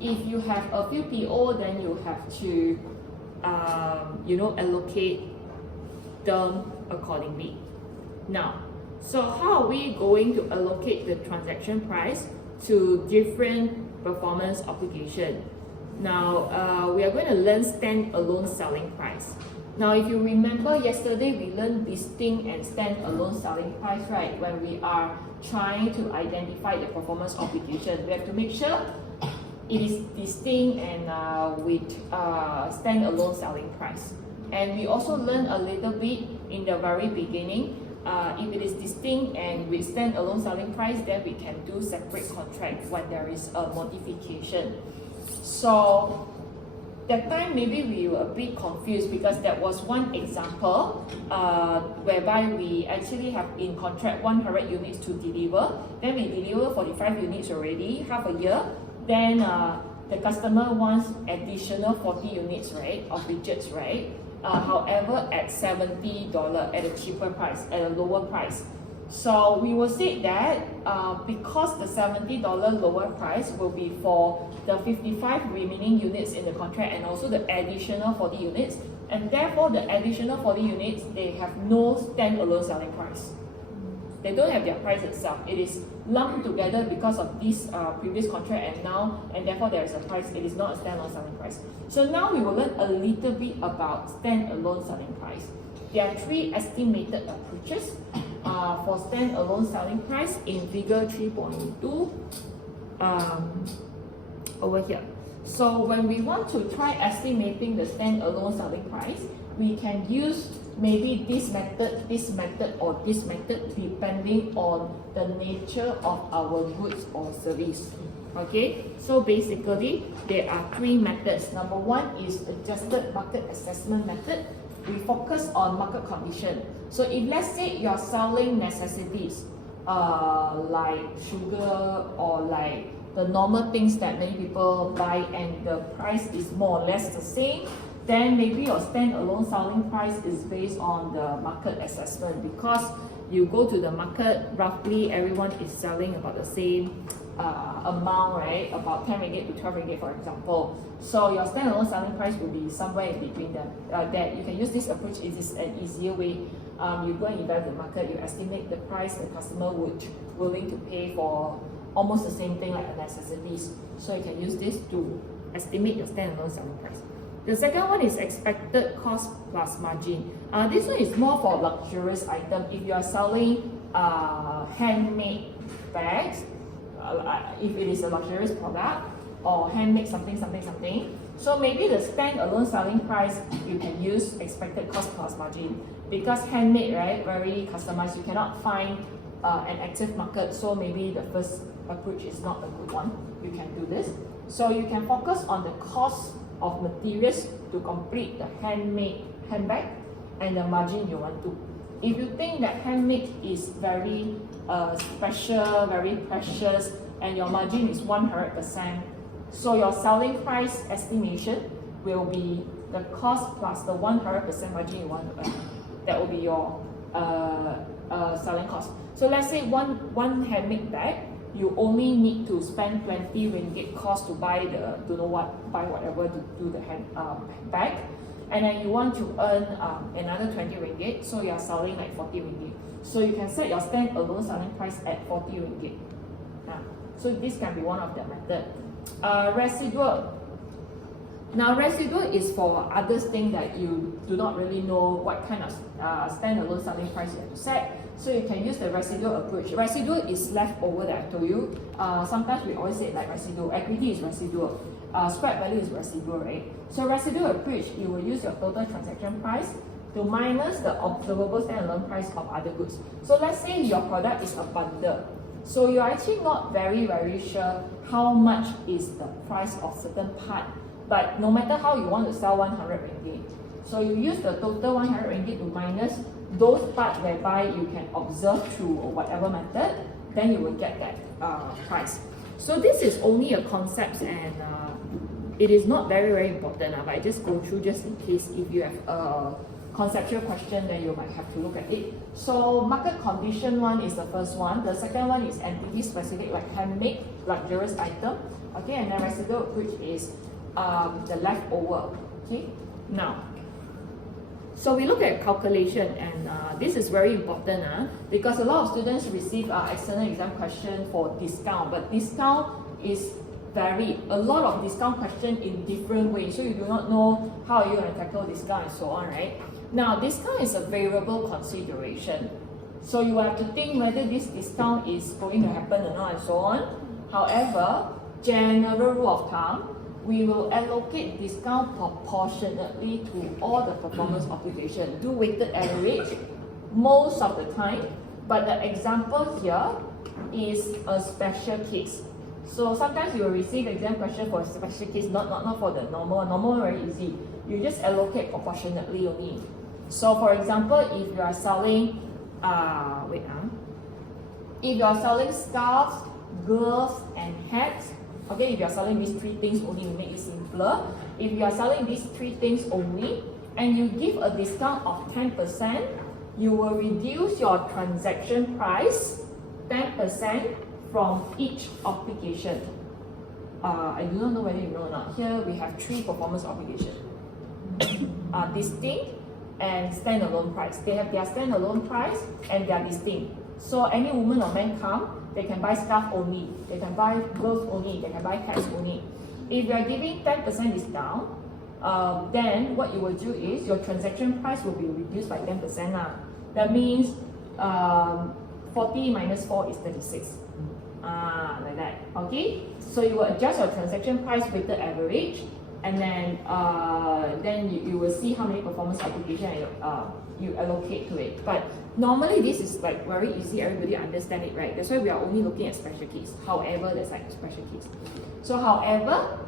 if you have a few PO, then you have to, allocate them accordingly. Now, so how are we going to allocate the transaction price to different performance obligation? Now, we are going to learn stand-alone selling price. Now, if you remember yesterday, we learned distinct and stand-alone selling price, right? When we are trying to identify the performance obligation, we have to make sure it is distinct and with stand-alone selling price. And we also learned a little bit in the very beginning If it is distinct and with stand-alone selling price, then we can do separate contract when there is a modification. So that time maybe we were a bit confused because that was one example whereby we actually have in contract 100 units to deliver. Then we deliver 45 units already, half a year. Then the customer wants additional 40 units, right, of widgets, right? However, at $70 at a cheaper price, at a lower price. So we will say that because the $70 lower price will be for the 55 remaining units in the contract and also the additional 40 units, and therefore the additional 40 units, they have no stand-alone selling price. They don't have their price itself. It is lumped together because of this previous contract and therefore there is a price. It is not a stand-alone selling price. So now we will learn a little bit about stand-alone selling price. There are 3 estimated approaches for stand-alone selling price in figure 3.2 over here. So when we want to try estimating the stand-alone selling price, we can use maybe this method, or this method, depending on the nature of our goods or service. Okay, so basically there are 3 methods. Number 1 is adjusted market assessment method. We focus on market condition. So if let's say you're selling necessities like sugar or like the normal things that many people buy and the price is more or less the same, then maybe your stand-alone selling price is based on the market assessment, because you go to the market, roughly everyone is selling about the same amount, right? About 10 ringgit to 12 ringgit, for example. So your stand-alone selling price will be somewhere in between them. That you can use this approach. It is an easier way. You go and evaluate the market, you estimate the price the customer would willing to pay for almost the same thing like the necessities. So you can use this to estimate your stand-alone selling price. The second one is expected cost plus margin. This one is more for luxurious item. If you are selling handmade bags, if it is a luxurious product, or handmade something. So maybe the stand-alone selling price, you can use expected cost plus margin. Because handmade, right, very customized, you cannot find an active market. So maybe the first approach is not a good one. You can do this. So you can focus on the cost of materials to complete the handmade handbag and the margin you want to. If you think that handmade is very special, very precious, and your margin is 100%, so your selling price estimation will be the cost plus the 100% margin you want to earn. That will be your selling cost. So let's say one handmade bag, you only need to spend 20 ringgit cost to buy the whatever to do the bag, and then you want to earn another 20 ringgit, so you're selling like 40 ringgit. So you can set your stand-alone selling price at 40 ringgit. So this can be one of the method. Residual. Now residual is for other things that you do not really know what kind of stand-alone selling price you have to set. So you can use the residual approach. Residual is leftover that I told you. Sometimes we always say like residual. Equity is residual. Scrap value is residual, right? So residual approach, you will use your total transaction price to minus the observable stand-alone price of other goods. So let's say your product is a bundle. So you're actually not very sure how much is the price of certain part. But no matter how you want to sell 100 ringgit. So you use the total 100 ringgit to minus those parts whereby you can observe through whatever method, then you will get that price. So this is only a concept, and it is not very important, but I just go through just in case if you have a conceptual question, then you might have to look at it. So market condition one is the first one. The second one is entity specific, like handmade luxurious item. Okay, and the residual approach is the leftover. Okay, now, so we look at calculation, and this is very important because a lot of students receive external exam question for discount, but discount is varied. A lot of discount question in different ways, so you do not know how you're going to tackle discount and so on, right? Now, discount is a variable consideration, so you have to think whether this discount is going to happen or not and so on. However, general rule of thumb, we will allocate discount proportionately to all the performance obligation. Do weighted average, most of the time, but the example here is a special case. So sometimes you will receive exam question for a special case, not for the normal. Normal very easy. You just allocate proportionately only. So for example, if you are selling, if you are selling scarves, gloves, and hats, okay, if you are selling these three things only, to make it simpler. If you are selling these three things only, and you give a discount of 10%, you will reduce your transaction price 10% from each obligation. I do not know whether you know or not. Here we have three performance obligations. Distinct and standalone price. They have their standalone price and they are distinct. So any woman or man come, they can buy scarf only, they can buy gloves only, they can buy hats only. If you are giving 10% discount, then what you will do is your transaction price will be reduced by 10%. That means 40 minus 4 is 36. Like that. Okay? So you will adjust your transaction price weighted average, and then you will see how many performance obligation you allocate to it. But normally this is like very easy, everybody understand it, right? That's why we are only looking at special case. However, there's like a special case. So however,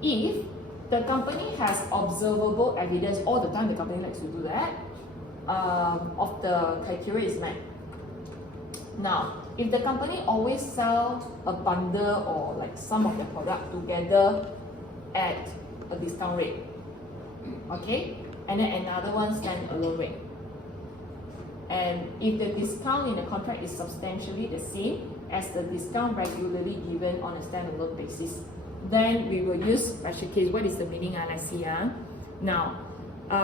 if the company has observable evidence, all the time the company likes to do that, of the criteria is met. Now, if the company always sells a bundle or like some of the product together at a discount rate, okay, and then another one stand-alone rate, and if the discount in the contract is substantially the same as the discount regularly given on a stand-alone basis, then we will use special case. What is the meaning? Let's see. Now,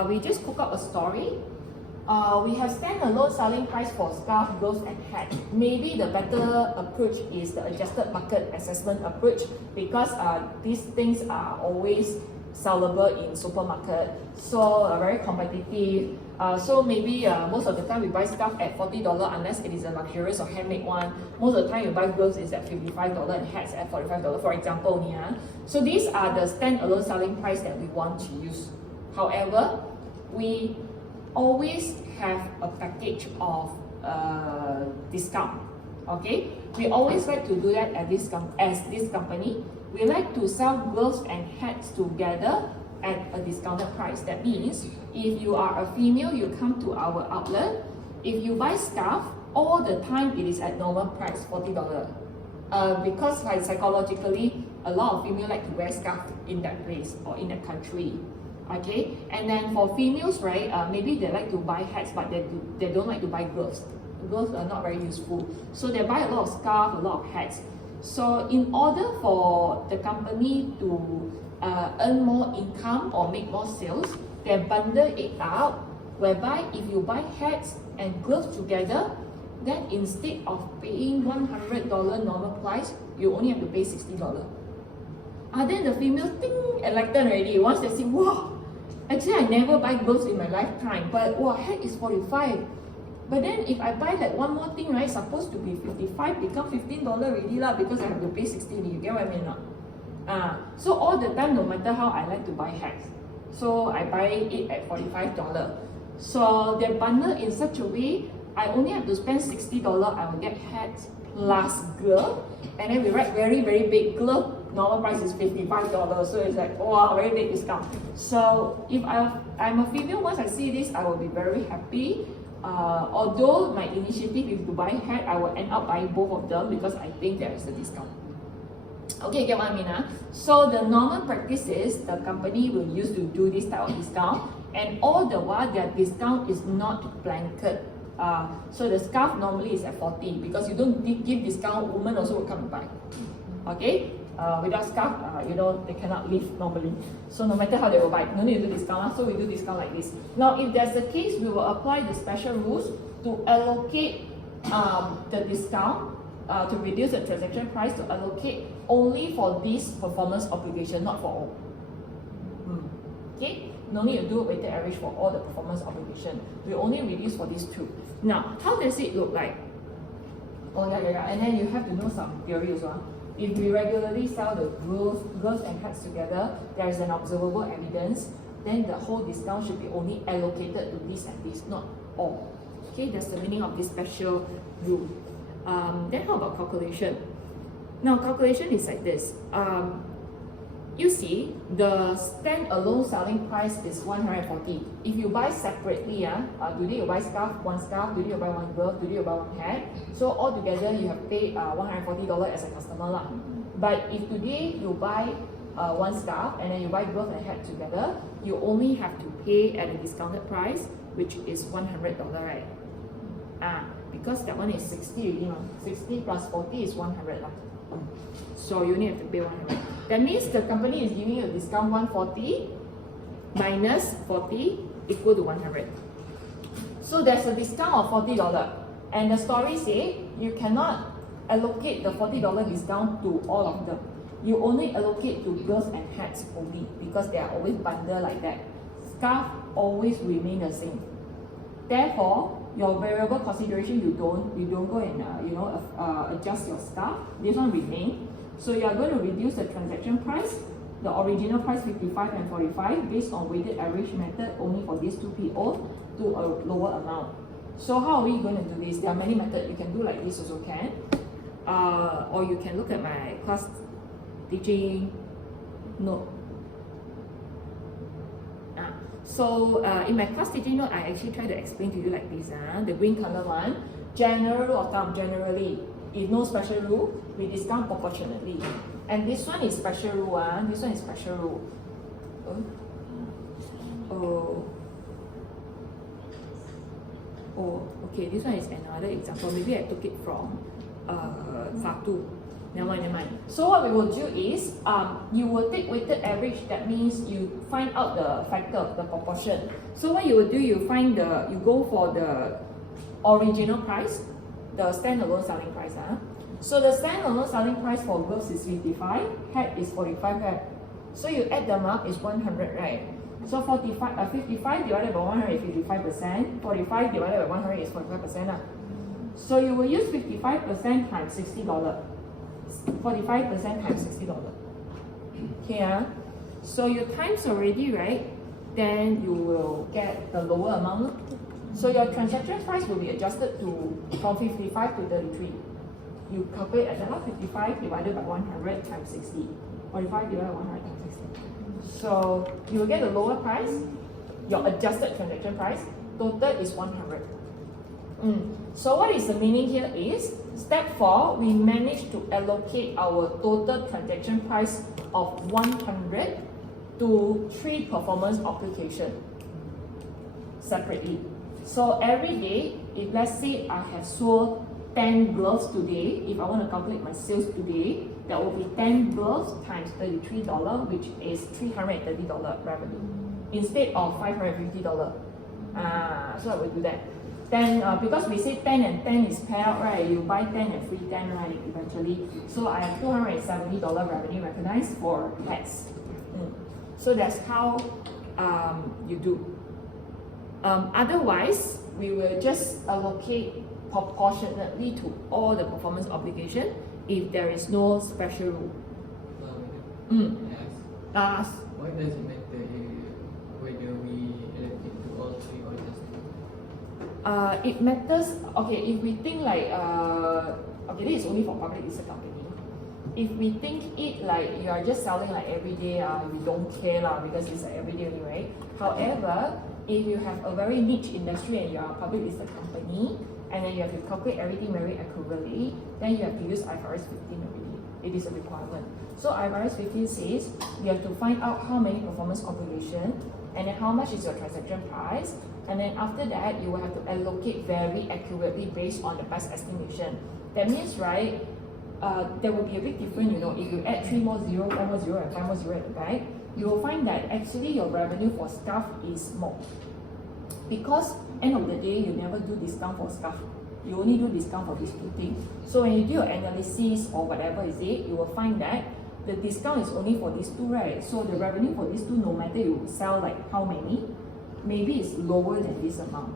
we just cook up a story. We have stand-alone selling price for scarf, gloves, and hat. Maybe the better approach is the adjusted market assessment approach, because these things are always sellable in supermarket, so very competitive. So maybe most of the time we buy scarf at $40 unless it is a luxurious or handmade one. Most of the time you buy gloves is at $55 and hats at $45, for example. So these are the stand-alone selling price that we want to use. However, we always have a package of discount. Okay, we always like to do that as this company. We like to sell gloves and hats together at a discounted price. That means if you are a female, you come to our outlet. If you buy scarf, all the time it is at normal price, $40. Because like psychologically, a lot of females like to wear scarf in that place or in that country. Okay, and then for females, right, maybe they like to buy hats, but they don't like to buy gloves. Gloves are not very useful, so they buy a lot of scarf, a lot of hats. So in order for the company to earn more income or make more sales, they bundle it out, whereby if you buy hats and gloves together, then instead of paying $100 normal price, you only have to pay $60. Then the female think enlightened already. Once they see, wow, actually I never buy gloves in my lifetime, but wow, hat is $45. But then if I buy like one more thing, right, supposed to be $55, become $15 already lah, because I have to pay $60. You get what I mean? So all the time, no matter how I like to buy hats, so I buy it at $45. So they bundle in such a way, I only have to spend $60. I will get hats plus glove, and then we write very, very big glove. Normal price is $55, so it's like, wow, very big discount. So if I'm a female, once I see this, I will be very happy. Although my initiative is to buy hat, I will end up buying both of them because I think there is a discount. Okay, get what I mean? So the normal practice is the company will use to do this type of discount, and all the while their discount is not blanket. So the scarf normally is at 40 because you don't give discount, women also will come and buy. Okay, without scarf, they cannot live normally. So no matter how they will buy, no need to do discount. So we do discount like this. Now, if that's the case, we will apply the special rules to allocate the discount to reduce the transaction price, to allocate only for this performance obligation, not for all. Okay. No need to do weighted average for all the performance obligation. We only reduce for these two. Now, how does it look like? And then you have to know some theory as well. If we regularly sell the gloves and hats together, there is an observable evidence, then the whole discount should be only allocated to this and this, not all. Okay, that's the meaning of this special rule. Then how about calculation? Now calculation is like this. You see, the stand-alone selling price is 140. If you buy separately, today you buy one scarf, today you buy one glove, today you buy one hat. So altogether you have paid $140 as a customer lah. But if today you buy one scarf and then you buy glove and hat together, you only have to pay at a discounted price, which is $100, right? Because that one is 60 already, 60 plus 40 is 100 lah. So you only have to pay 100. That means the company is giving you a discount 140 minus 40 equal to 100. So there's a discount of $40. And the story says you cannot allocate the $40 discount to all of them. You only allocate to gloves and hats only because they are always bundled like that. Scarf always remain the same. Therefore, your variable consideration you don't go and adjust your scarf. This one remain. So you are going to reduce the transaction price, the original price 55 and 45 based on weighted average method only for these two PO to a lower amount. So how are we going to do this? There are many methods. You can do like this also can, or you can look at my class teaching note. So in my class teaching note, I actually try to explain to you like this. The green color one, general rule of thumb, generally, if no special rule, we discount proportionately. And this one is special rule. This one is special rule. Okay, this one is another example. Maybe I took it from Fatu. Never mind. So what we will do is, you will take weighted average. That means you find out the factor, the proportion. So what you will do, you go for the original price, the standalone selling price. So the standalone selling price for gloves is 55, hat is 45 hat. So you add them up, is 100, right? So 55 divided by 100 is 55%, 45 divided by 100 is 45%. So you will use 55% times $60. 45% times $60. Okay, so you times already, right? Then you will get the lower amount. So your transaction price will be adjusted from 55 to 33. You calculate at the 55 divided by 100 times 60. 45 divided by 100 times 60. So you will get the lower price, your adjusted transaction price. Total is 100. So what is the meaning here is, step 4, we managed to allocate our total transaction price of 100 to 3 performance applications separately. So every day, if let's say I have sold 10 gloves today, if I want to calculate my sales today, that will be 10 gloves times $33, which is $330 revenue, instead of $550. So I will do that. Then because we say 10 and 10 is pair out, right? You buy 10 and free 10, right? Eventually. So I have $270 revenue recognized for hats. So that's how you do. Otherwise, we will just allocate proportionately to all the performance obligation if there is no special rule. Ask. Why does it matter whether we allocate to all three or just two? It matters. Okay, if we think like okay, this is only for public listed company. If we think it like you are just selling like every day, we don't care lah because it's like every day only, right? However, if you have a very niche industry and you are a public listed company, and then you have to calculate everything very accurately, then you have to use IFRS 15 already. It is a requirement. So IFRS 15 says you have to find out how many performance obligation, and then how much is your transaction price, and then after that you will have to allocate very accurately based on the best estimation. That means, right, there will be a big difference, you know, if you add 3 more 0, 4 more 0, and 5 more 0 at the back, you will find that actually your revenue for scarf is more. Because end of the day, you never do discount for scarf. You only do discount for these two things. So when you do your analysis or whatever is it, you will find that the discount is only for these two, right? So the revenue for these two, no matter you sell like how many, maybe it's lower than this amount.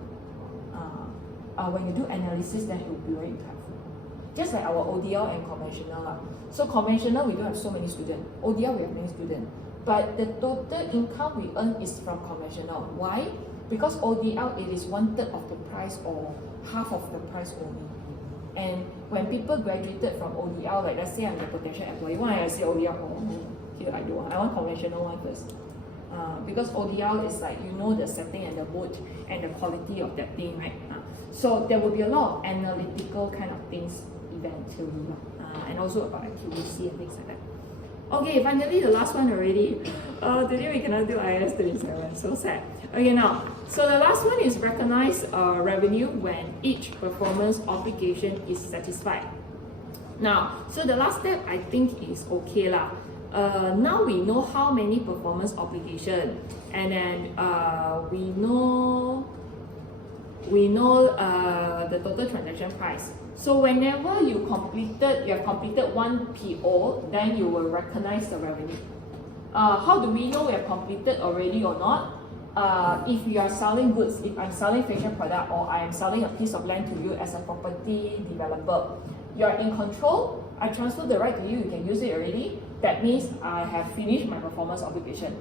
When you do analysis, then it will be very impactful. Just like our ODL and conventional. So conventional, we don't have so many students. ODL, we have many students. But the total income we earn is from conventional. Why? Because ODL, it is 1/3 of the price or half of the price only. And when people graduated from ODL, like let's say I'm the potential employee, why I say ODL? Oh, here I don't want. I want conventional one first. Because ODL is like, you know, the setting and the mood and the quality of that thing, right? So there will be a lot of analytical kind of things eventually, and also about accuracy and things like that. Okay, finally the last one already. Today we cannot do IAS 37, so sad. Okay, now, so the last one is recognize revenue when each performance obligation is satisfied. Now, so the last step I think is okay lah. Now we know how many performance obligation, and then we know the total transaction price. So whenever you have completed one PO, then you will recognize the revenue. How do we know we have completed already or not? If you are selling goods, if I'm selling fashion product or I am selling a piece of land to you as a property developer, you are in control. I transfer the right to you, you can use it already. That means I have finished my performance obligation.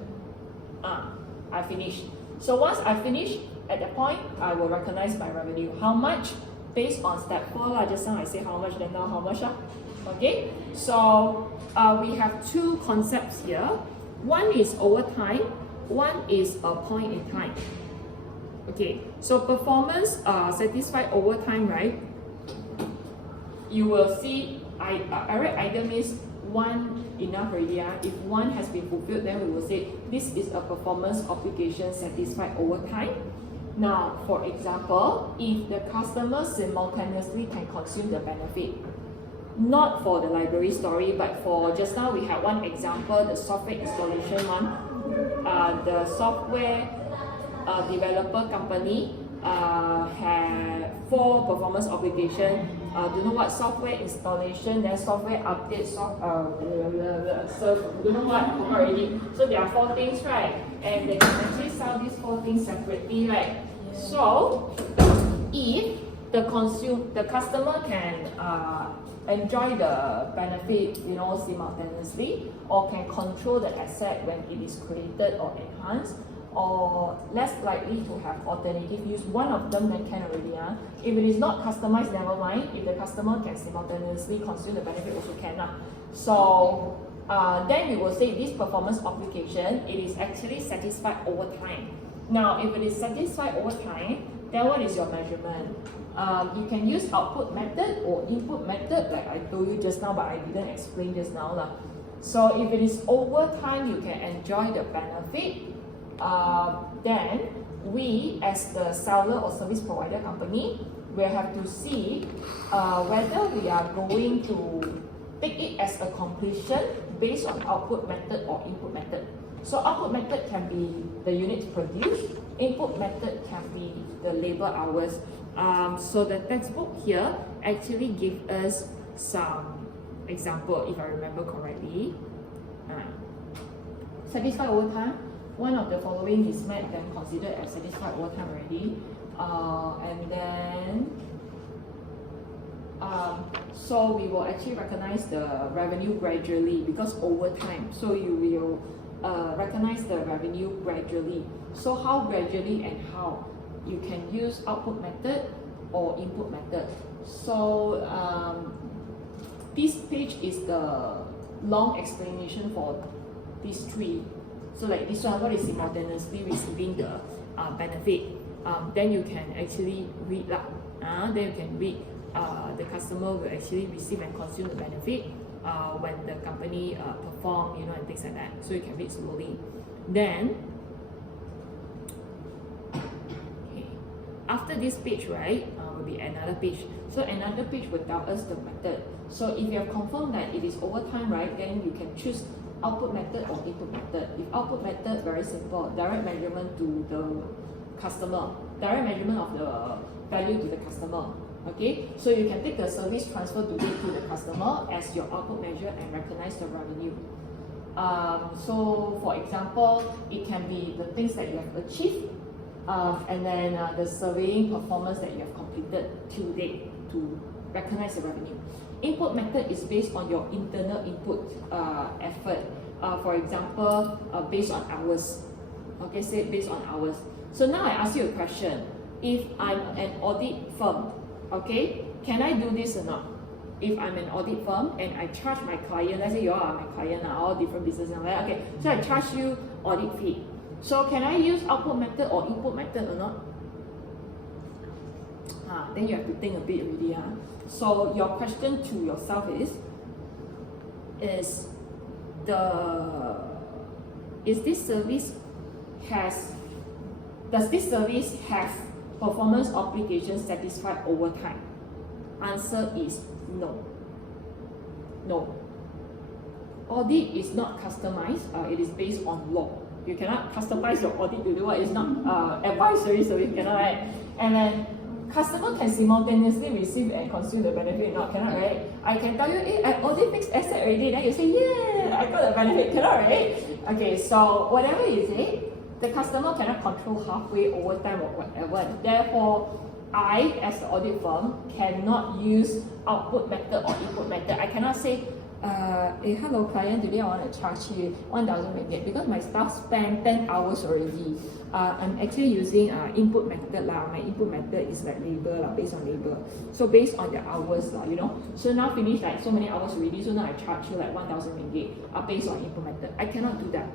I finished. So once I finish, at that point, I will recognize my revenue. How much? Based on step 4 lah. Just now I say how much, then now how much lah. Okay, so we have two concepts here. One is over time, one is a point in time. Okay, so performance satisfied over time, right? You will see, I write either means one enough already. If one has been fulfilled, then we will say this is a performance obligation satisfied over time. Now, for example, if the customer simultaneously can consume the benefit, not for the library story, but for just now we had one example, the software installation one. The software developer company had 4 performance obligation. Don't know what software installation, then software update, don't know what, already. So there are 4 things, right? And they can actually sell these 4 things separately, right? Yeah. So if the customer can enjoy the benefit, you know, simultaneously, or can control the asset when it is created or enhanced, or less likely to have alternative use, one of them then can already. If it is not customized, never mind. If the customer can simultaneously consume the benefit, also can. So then we will say this performance obligation, it is actually satisfied over time. Now, if it is satisfied over time, then what is your measurement? You can use output method or input method, like I told you just now, but I didn't explain just now. So if it is over time, you can enjoy the benefit. Then we, as the seller or service provider company, will have to see whether we are going to take it as a completion based on output method or input method. So output method can be the units produced, input method can be the labor hours. So the textbook here actually gives us some example, if I remember correctly. Satisfied over time, one of the following is met, then considered as satisfied over time already. And then, so we will actually recognize the revenue gradually because over time. So you will recognize the revenue gradually. So how gradually and how? You can use output method or input method. So this page is the long explanation for these 3. So like this one, what is simultaneously receiving the benefit? Then you can actually read then you can read the customer will actually receive and consume the benefit when the company perform, you know, and things like that. So you can read slowly. Then after this page, right, will be another page. So another page will tell us the method. So if you have confirmed that it is over time, right, then you can choose output method or input method. If output method, very simple, direct measurement to the customer, direct measurement of the value to the customer. Okay, so you can take the service transfer to the customer as your output measure and recognize the revenue. So for example, it can be the things that you have achieved, and then the surveying performance that you have completed to date to recognize the revenue. Input method is based on your internal input effort. For example, based on hours. Okay, say based on hours. So now I ask you a question. If I'm an audit firm, okay, can I do this or not? If I'm an audit firm and I charge my client, let's say you all are my client, all different businesses, right? Okay, so I charge you audit fee. So can I use output method or input method or not? Then you have to think a bit already. So your question to yourself is does this service have performance obligations satisfied over time? Answer is no. No. Audit is not customized, it is based on law. You cannot customize your audit to do what is not advisory, so you cannot, right? And then customer can simultaneously receive and consume the benefit, not cannot, right? I can tell you, I audit fixed asset already, then you say, yeah, I got the benefit, cannot, right? Okay, so whatever you say, the customer cannot control halfway, overtime, or whatever. Therefore, I, as the audit firm, cannot use output method or input method. I cannot say, hello client, today I want to charge you 1,000 ringgit because my staff spent 10 hours already. I'm actually using input method lah. My input method is like labor lah, based on labor. So based on the hours lah, you know. So now finish like so many hours already. So now I charge you like 1,000 ringgit based on input method. I cannot do that.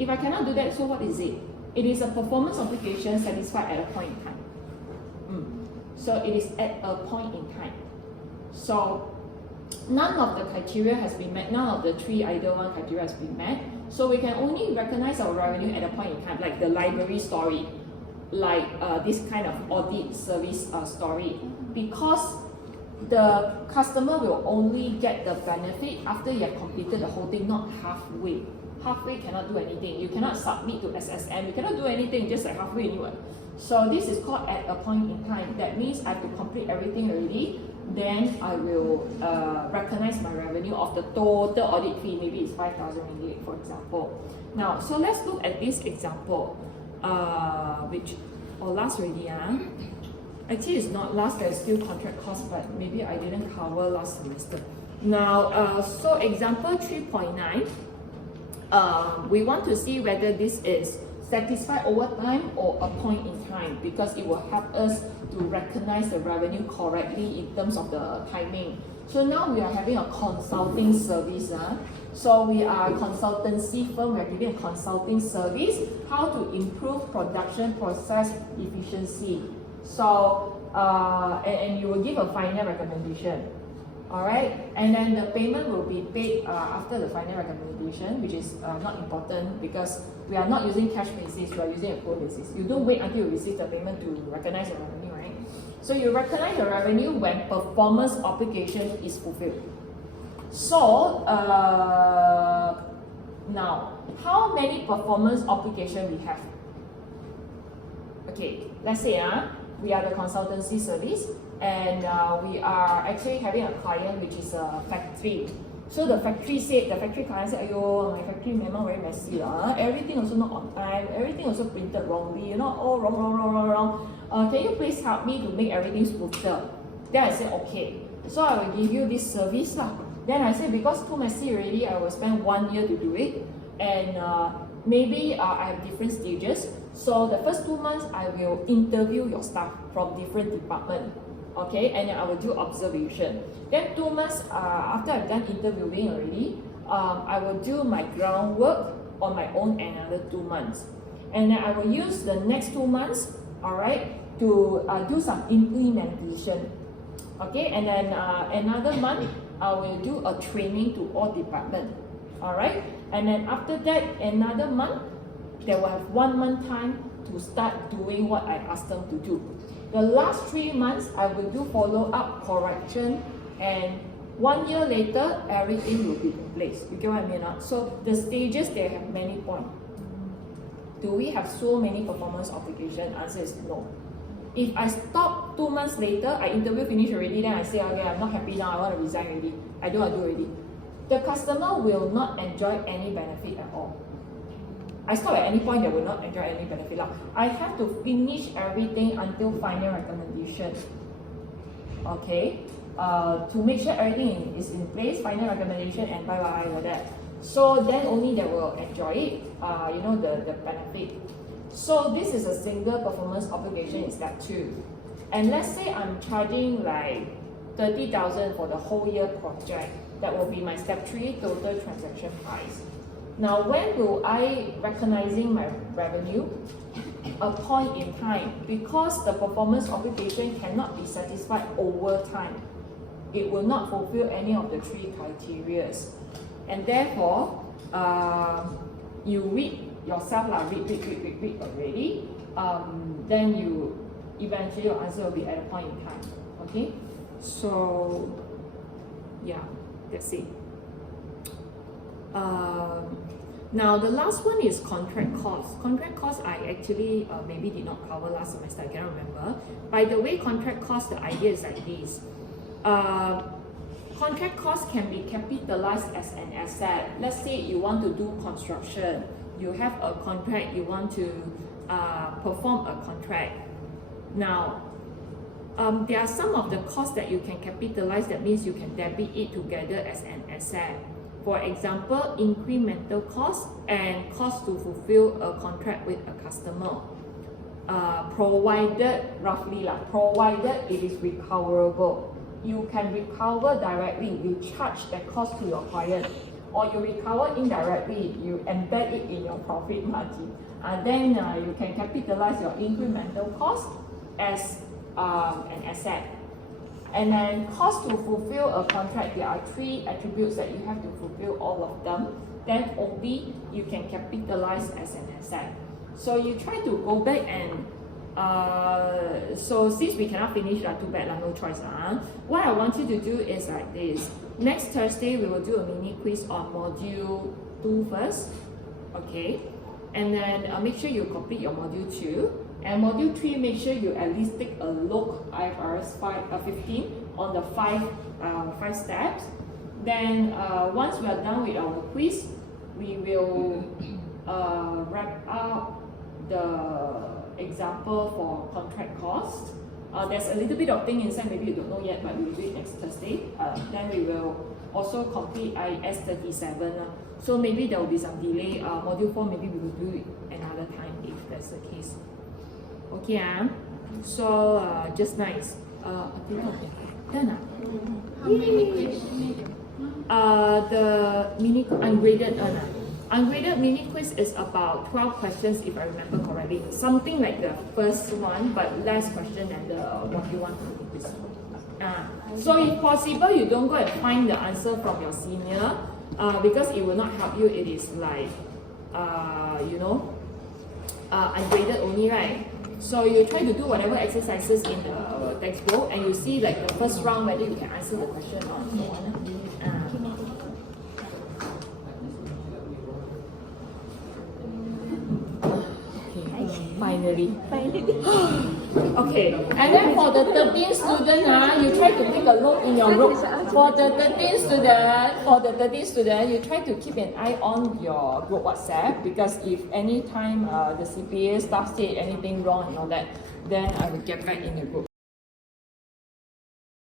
If I cannot do that, so what is it? It is a performance obligation satisfied at a point in time. So it is at a point in time. So none of the criteria has been met, none of the three either one criteria has been met. So we can only recognize our revenue at a point in time, like the library story, like this kind of audit service story, because the customer will only get the benefit after you have completed the whole thing, not halfway. Halfway cannot do anything. You cannot submit to SSM, you cannot do anything, just like halfway anyway. So this is called at a point in time. That means I have to complete everything already. Then I will recognize my revenue of the total audit fee. Maybe it's 5,000 ringgit, for example. Now, so let's look at this example, which last already. Actually, it's not last. There's still contract cost, but maybe I didn't cover last semester. Now, so example 3.9. We want to see whether this is satisfied over time or a point in time, because it will help us to recognize the revenue correctly in terms of the timing. So now we are having a consulting service. So we are a consultancy firm, we are giving a consulting service, how to improve production process efficiency. So, and you will give a final recommendation. Alright, and then the payment will be paid after the final recommendation, which is not important because we are not using cash basis, we are using a quote basis. You don't wait until you receive the payment to recognize your revenue, right? So you recognize your revenue when performance obligation is fulfilled. So, now, how many performance obligation we have? Okay, let's say we are the consultancy service, and we are actually having a client which is a factory. So the factory client said, "Ayo, my factory memang very messy lah. Everything also not on time. Everything also printed wrongly. You know, all wrong. Can you please help me to make everything smoother?" Then I said, "Okay. So I will give you this service lah." Then I said, because too messy already, I will spend 1 year to do it, and maybe I have different stages. So the first 2 months, I will interview your staff from different departments. Okay, and then I will do observation. Then 2 months after I've done interviewing already, I will do my groundwork on my own another 2 months. And then I will use the next 2 months, alright, to do some implementation. Okay, and then another month, I will do a training to all departments. Alright, and then after that, another month, they will have 1 month time to start doing what I asked them to do. The last 3 months, I will do follow-up correction, and 1 year later, everything will be in place. You get what I mean? So the stages, they have many points. Do we have so many performance obligations? Answer is no. If I stop 2 months later, I interview finish already, then I say, okay, I'm not happy now, I want to resign already. I don't want to do already. The customer will not enjoy any benefit at all. I stop at any point, they will not enjoy any benefit. I have to finish everything until final recommendation. Okay, to make sure everything is in place, final recommendation, and bye like that. So then only they will enjoy it. you know, the benefit. So this is a single performance obligation in step 2. And let's say I'm charging like 30,000 for the whole year project. That will be my step 3 total transaction price. Now, when will I recognizing my revenue? A point in time, because the performance obligation cannot be satisfied over time. It will not fulfill any of the 3 criteria. And therefore, you read yourself, read already. Then you eventually your answer will be at a point in time. Okay? So, yeah, that's it. Now the last one is contract cost. Contract cost I actually maybe did not cover last semester, I cannot remember. By the way, contract cost, the idea is like this. Contract cost can be capitalized as an asset. Let's say you want to do construction. You have a contract, you want to perform a contract. Now, there are some of the costs that you can capitalize, that means you can debit it together as an asset. For example, incremental cost and cost to fulfill a contract with a customer. Provided it is recoverable. You can recover directly, you charge that cost to your client, or you recover indirectly, you embed it in your profit margin. Then you can capitalize your incremental cost as an asset. And then cost to fulfill a contract, there are 3 attributes that you have to fulfill all of them. Then only you can capitalize as an asset. So you try to go back and so since we cannot finish, too bad, no choice. What I want you to do is like this. Next Thursday, we will do a mini quiz on module 2 first. Okay? And then make sure you complete your module 2. And module 3, make sure you at least take a look IFRS 15 on the 5 steps. Then once we are done with our quiz, we will wrap up the example for contract cost. There's a little bit of thing inside, maybe you don't know yet, but we will do it next Thursday. Then we will also complete IS 37. So maybe there will be some delay. Module 4, maybe we will do it another time if that's the case. Okay, so just nice. Done. How many questions? The mini ungraded ungraded mini quiz is about 12 questions if I remember correctly. Something like the first one, but less question than the module 1 quiz. So if possible, you don't go and find the answer from your senior because it will not help you. It is like you know, ungraded only, right? So you try to do whatever exercises in the textbook and you see like the first round whether you can answer the question or so on. Finally. Okay, and then for the 13 student, you try to take a look in your group. For the 13 student, you try to keep an eye on your group WhatsApp, because if any time the CPA staff say anything wrong and all that, then I will get back in the group.